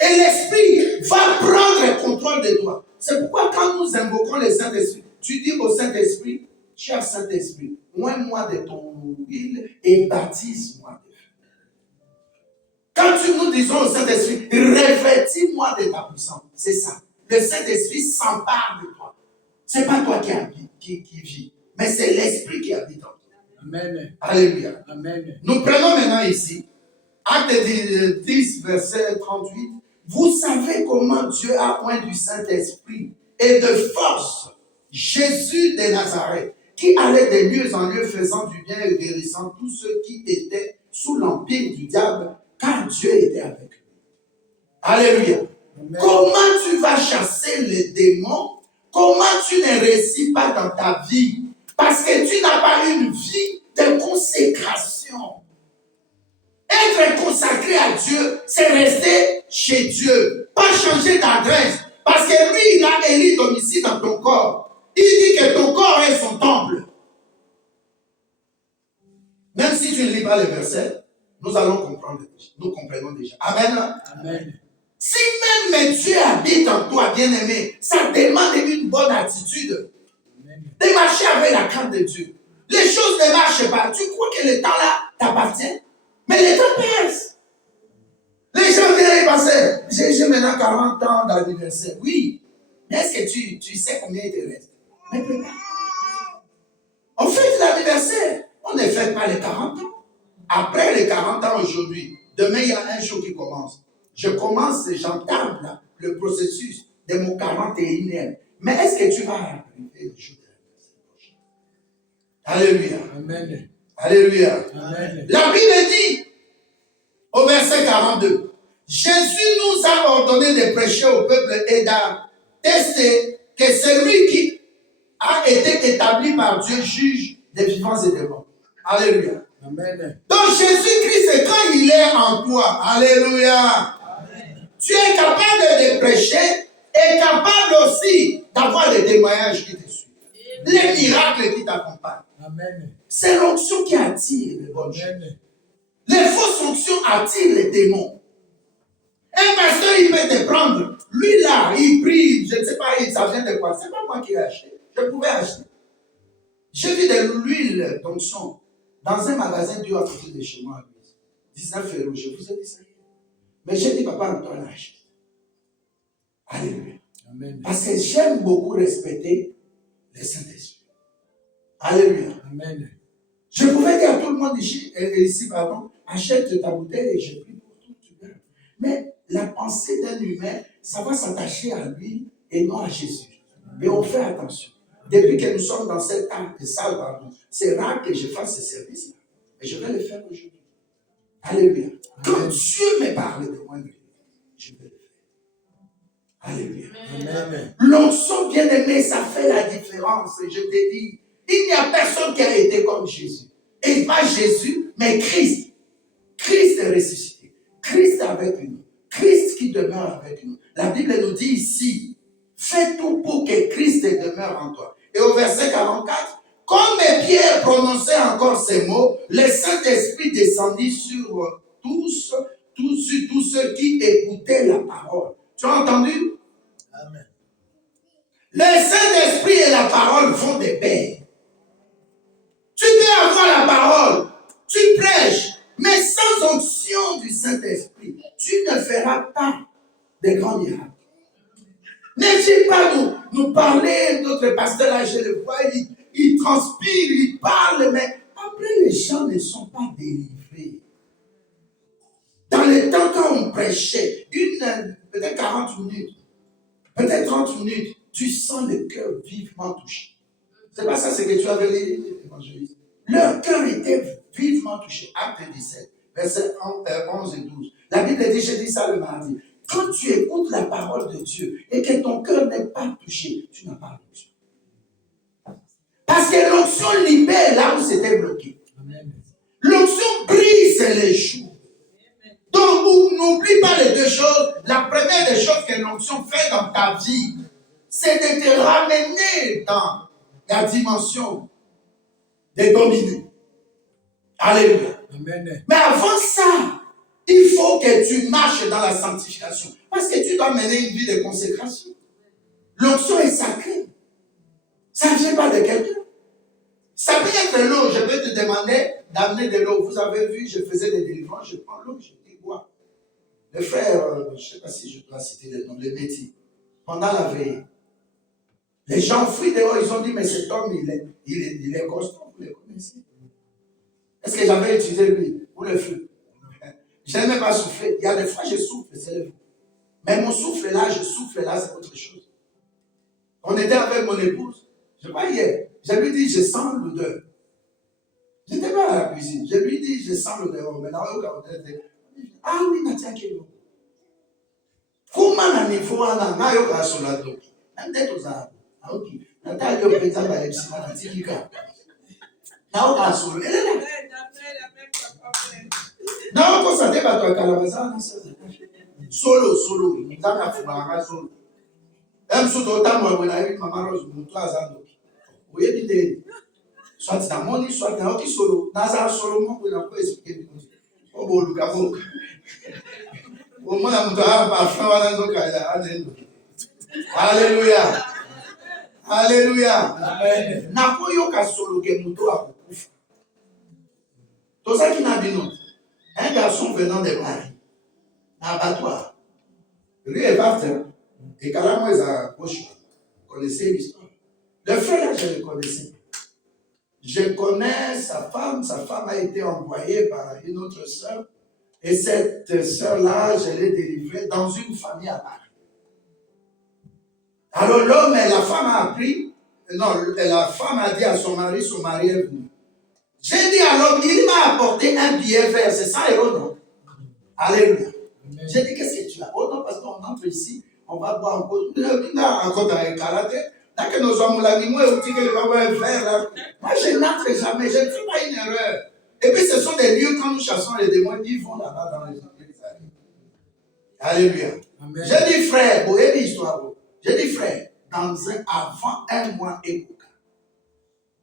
Et l'Esprit va prendre le contrôle de toi. C'est pourquoi quand nous invoquons le Saint-Esprit, tu dis au Saint-Esprit, cher Saint-Esprit, oins-moi de ton huile et baptise-moi de feu. Quand nous disons au Saint-Esprit, revêtis-moi de ta puissance, c'est ça. Le Saint-Esprit s'empare de toi. Ce n'est pas toi qui vis, mais c'est l'Esprit qui habite en toi. Amen. Alléluia. Amen. Nous prenons maintenant ici, Acte 10, verset 38. Vous savez comment Dieu a oint du Saint-Esprit et de force Jésus de Nazareth, qui allait de lieu en lieu faisant du bien et guérissant tous ceux qui étaient sous l'empire du diable, car Dieu était avec lui. Alléluia. Amen. Comment tu vas chasser les démons? Comment tu ne réussis pas dans ta vie? Parce que tu n'as pas une vie de consécration. Être consacré à Dieu, c'est rester chez Dieu. Pas changer d'adresse. Parce que lui, il a élu domicile dans ton corps. Il dit que ton corps est son temple. Même si tu ne lis pas les versets, nous allons comprendre. Nous comprenons déjà. Amen. Amen. Si même Dieu habite en toi, bien-aimé, ça demande une bonne attitude. Amen. De marcher avec la crainte de Dieu. Les choses ne marchent pas. Tu crois que le temps là t'appartient? Mais le temps passe. Les gens viennent y passer. J'ai maintenant 40 ans d'anniversaire. Oui. Mais est-ce que tu sais combien il te reste? Mais prépare. On fête l'anniversaire. On ne fête pas les 40 ans. Après les 40 ans aujourd'hui, demain il y a un jour qui commence. J'entame le processus de mon 41e. Mais est-ce que tu vas arriver le jour de l'anniversaire prochain? Alléluia. Amen. Alléluia. Amen. La Bible dit, au verset 42, Jésus nous a ordonné de prêcher au peuple et d'attester que celui qui a été établi par Dieu juge des vivants et des morts. Alléluia. Amen. Donc Jésus-Christ, quand il est en toi, alléluia, tu es capable de prêcher et capable aussi d'avoir des témoignages qui te suivent. Les miracles qui t'accompagnent. Amen. C'est l'onction qui attire les bonnes choses. Amen. Les fausses onctions attirent les démons. Un pasteur, il peut te prendre. Lui là, il prie, je ne sais pas, ça vient de quoi. C'est pas moi qui l'ai acheté. Je pouvais acheter. J'ai vu de l'huile d'onction dans un magasin Dieu à côté de chez moi. 19 euros, je vous ai dit ça. Mais j'ai dit, papa, Antoine achète. Alléluia. Amen. Parce que j'aime beaucoup respecter le Saint-Esprit. Alléluia. Amen. Je pouvais dire à tout le monde ici, achète ta bouteille et je prie pour tout. Mais la pensée d'un humain, ça va s'attacher à lui et non à Jésus. Et on fait attention. Depuis que nous sommes dans cette salle, c'est rare que je fasse ce service-là. Et je vais le faire aujourd'hui. Alléluia. Quand Dieu me parle de moi, je vais le faire. Alléluia. Amen. L'onction bien-aimé, ça fait la différence. Et je te dis, il n'y a personne qui a été comme Jésus. Et pas Jésus, mais Christ. Christ est ressuscité. Christ est avec nous. Christ qui demeure avec nous. La Bible nous dit ici, fais tout pour que Christ demeure en toi. Et au verset 44, comme Pierre prononçait encore ces mots, le Saint-Esprit descendit sur tous ceux qui écoutaient la parole. Tu as entendu? Amen. Le Saint-Esprit et la parole vont de pair. Tu peux avoir la parole, tu prêches, mais sans onction du Saint-Esprit, tu ne feras pas de grands miracles. Ne viens pas nous parler, notre pasteur là, je le vois, il transpire, il parle, mais après les gens ne sont pas délivrés. Dans le temps quand on prêchait, peut-être 40 minutes, peut-être 30 minutes, tu sens le cœur vivement touché. C'est pas ça ce que tu avais lu, évangéliste. Leur cœur était vivement touché. Acte 17, versets 11 et 12. La Bible dit, j'ai dit ça le mardi. Quand tu écoutes la parole de Dieu et que ton cœur n'est pas touché, tu n'as pas l'onction. Parce que l'onction libère là où c'était bloqué. Amen. L'onction brise les joues. Donc, n'oublie pas les deux choses. La première des choses que l'onction fait dans ta vie, c'est de te ramener dans la dimension des dominés. Alléluia. Amen. Mais avant ça, il faut que tu marches dans la sanctification. Parce que tu dois mener une vie de consécration. L'onction est sacrée. Ça ne vient pas de quelqu'un. Ça peut être l'eau. Je vais te demander d'amener de l'eau. Vous avez vu, je faisais des délivrances, je prends l'eau, je dis bois. Le frère, je ne sais pas si je dois citer le nom, le métier, pendant la veille. Les gens fuient dehors, ils ont dit, mais cet homme, il est constant, vous le connaissez. Est-ce que j'avais utilisé lui pour le feu? Je n'aimais pas souffler. Il y a des fois, je souffle, c'est le feu. Mais mon souffle là, je souffle là, c'est autre chose. On était avec mon épouse, je ne sais pas hier, je lui dis, je sens l'odeur. Je n'étais pas à la cuisine, je lui dis, je sens l'odeur. Maintenant, ah oui, Natia Kelo. Comment on a niveau à la nayo à solado? Même d'être aux arbres. Ah ok. Nathalie, au président, elle est psychanalytique. N'a aucun solo. Elle est là. N'a aucun santé, bah, toi, Calabasa, solo. Nous avons la fumara solo. Même sous ton temps, moi, on a eu maman Rose, mon 3 ans. Vous voyez, l'idée. Soit dans mon lit, soit dans l'autre solo. Dans un solo, moi, vous n'avez pas expliqué. Oh, bon, le cabot. Au moins, la mouton a parfum, on a donc Alléluia. Alléluia. Amen. N'a pas eu qu'à solo que mouton a beaucoup. Tout ça qui n'a pas dit un garçon venant de Paris, d'abattoir. Lui est parti. Et quand moi, ils ont approché. Vous connaissez l'histoire. Le frère, là, je le connaissais. Je connais sa femme a été envoyée par une autre sœur, et cette sœur-là, je l'ai délivrée dans une famille à Paris. Alors l'homme et la femme a appris, non, la femme a dit à son mari est venu. J'ai dit à l'homme, il m'a apporté un billet vert, c'est 100 €, non? Alléluia. J'ai dit, qu'est-ce que tu as? Oh non, parce qu'on entre ici, on va boire encore. Encore avec karaté. Là que nos hommes l'animaux et aussi que le va vert là. Moi, je n'entre jamais, je ne fais pas une erreur. Et puis, ce sont des lieux quand nous chassons les démons, ils vont là-bas dans les églises. Alléluia. Amen. J'ai dit, frère, vous avez l'histoire. J'ai dit, frère, avant un mois et beaucoup.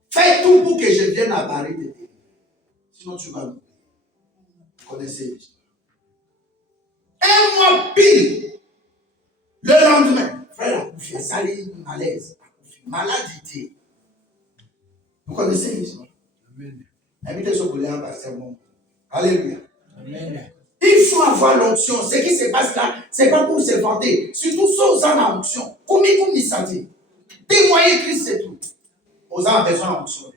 Fais tout pour que je vienne à Paris te délivrer. Sinon, tu vas nous. Vous connaissez l'histoire. Un mois pile. Le lendemain, frère a couché, sali, malaise, maladie. Vous connaissez l'histoire. Amen. Invitez ce que là, c'est bon. Alléluia. Amen. Il faut avoir l'onction. Ce qui se passe là, ce n'est pas pour se vanter. Surtout ceux qui ont l'onction. Comme il s'est dit. Témoigner Christ, c'est tout. Vous avez besoin d'onction.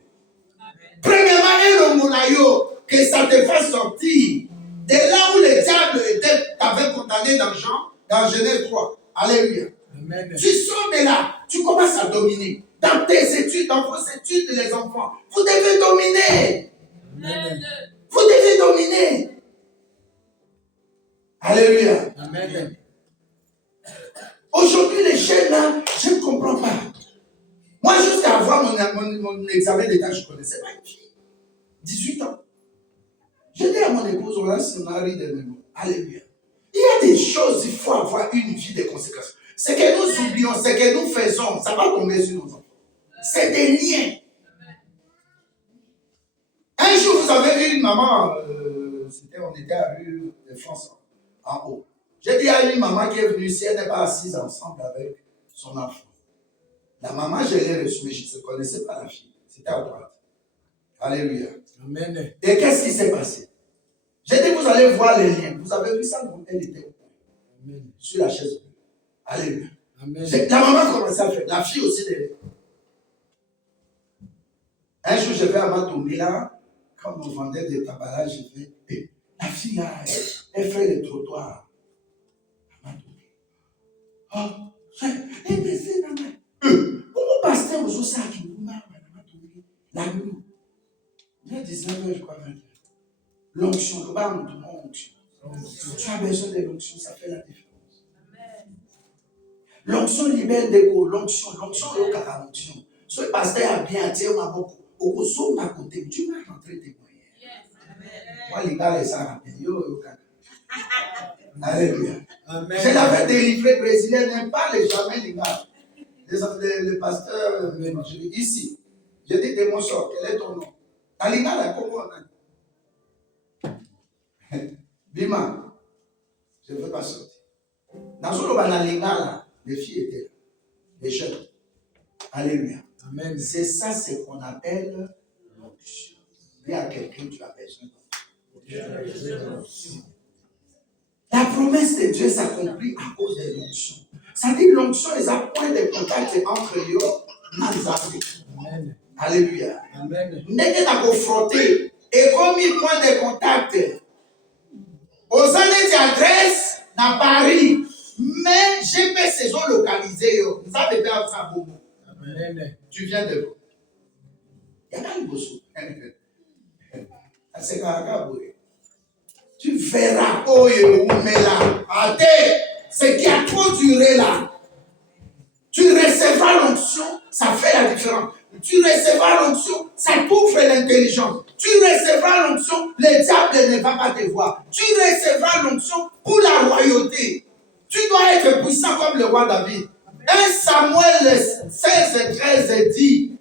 Premièrement, le moulayo, que ça te fasse sortir de là où le diable t'avait condamné dans Genèse 3. Alléluia. Amen. Tu sors de là, tu commences à dominer. Dans tes études, dans vos études, les enfants, vous devez dominer. Amen. Vous devez dominer. Alléluia. Amen. Aujourd'hui, les jeunes là, je ne comprends pas. Moi, jusqu'à avoir mon examen d'état, je ne connaissais pas une fille. 18 ans. Je dis à mon épouse, on lance son mari de même. Alléluia. Il y a des choses, il faut avoir une vie de conséquences. Ce que nous oublions, ce que nous faisons, ça va tomber sur nos enfants. C'est des liens. Un jour, vous avez vu une maman, on était à rue de France, en haut. J'ai dit à une maman qui est venue ici, elle n'est pas assise ensemble avec son enfant. La maman, je l'ai reçue, mais je ne connaissais pas la fille. C'était à droite. Alléluia. Amen. Et qu'est-ce qui s'est passé? J'ai dit, vous allez voir les liens. Vous avez vu ça? Non, elle était au point. Amen. Sur la chaise. Alléluia. Amen. La maman commençait à faire. La fille aussi derrière. Un jour, je vais à Matoumi là, comme on vendait des tabacs, je vais. Et la fille là, elle fait le trottoir. À Matoumi. Oh, elle descend dans ma. Comment pasteur aux osas qui nous marrent à Matoumi? La nuit. Il y a 19h, je crois, 20h. L'onction, le bas, nous donnons l'onction. Tu as besoin de l'onction, ça fait la différence. L'onction libère des mots, l'onction est au cas l'onction. Ce pasteur a bien attiré ma beaucoup. Au cours de côté, tu vas rentrer tes moyens. Moi, les gars, les arabes, alléluia. Amen. Je l'avais délivré brésilien, n'aime pas les jamais les gars. Les pasteurs, je dis ici. Je dis de mon sort, quel est ton nom? Talinga, là, comment on a? Bima, je ne veux pas sortir. Dans ce banalinga là, les filles étaient là, les jeunes. Alléluia. Amen. C'est ça ce qu'on appelle l'onction. Dis à quelqu'un, tu as besoin d'onction. La promesse de Dieu s'accomplit à cause de l'onction. Ça dit l'onction est un point de contact entre eux et les Africains. Amen. Alléluia. Amen. N'est pas confronté. Et comme il point de contact, aux années d'adresse dans Paris, mais j'ai fait saison localisée. Vous avez bien ça, Bobo. Amen. Tu viens de vous. Il y a pas de bosso. C'est tu verras, oh, mais là, ce qui a trop duré là, tu recevras l'onction. l'onction, ça fait la différence. Tu recevras l'onction, ça t'ouvre l'intelligence. Tu recevras l'onction, le diable ne va pas te voir. Tu recevras l'onction pour la royauté. Tu dois être puissant comme le roi David. 1 Samuel 16 et 13 dit,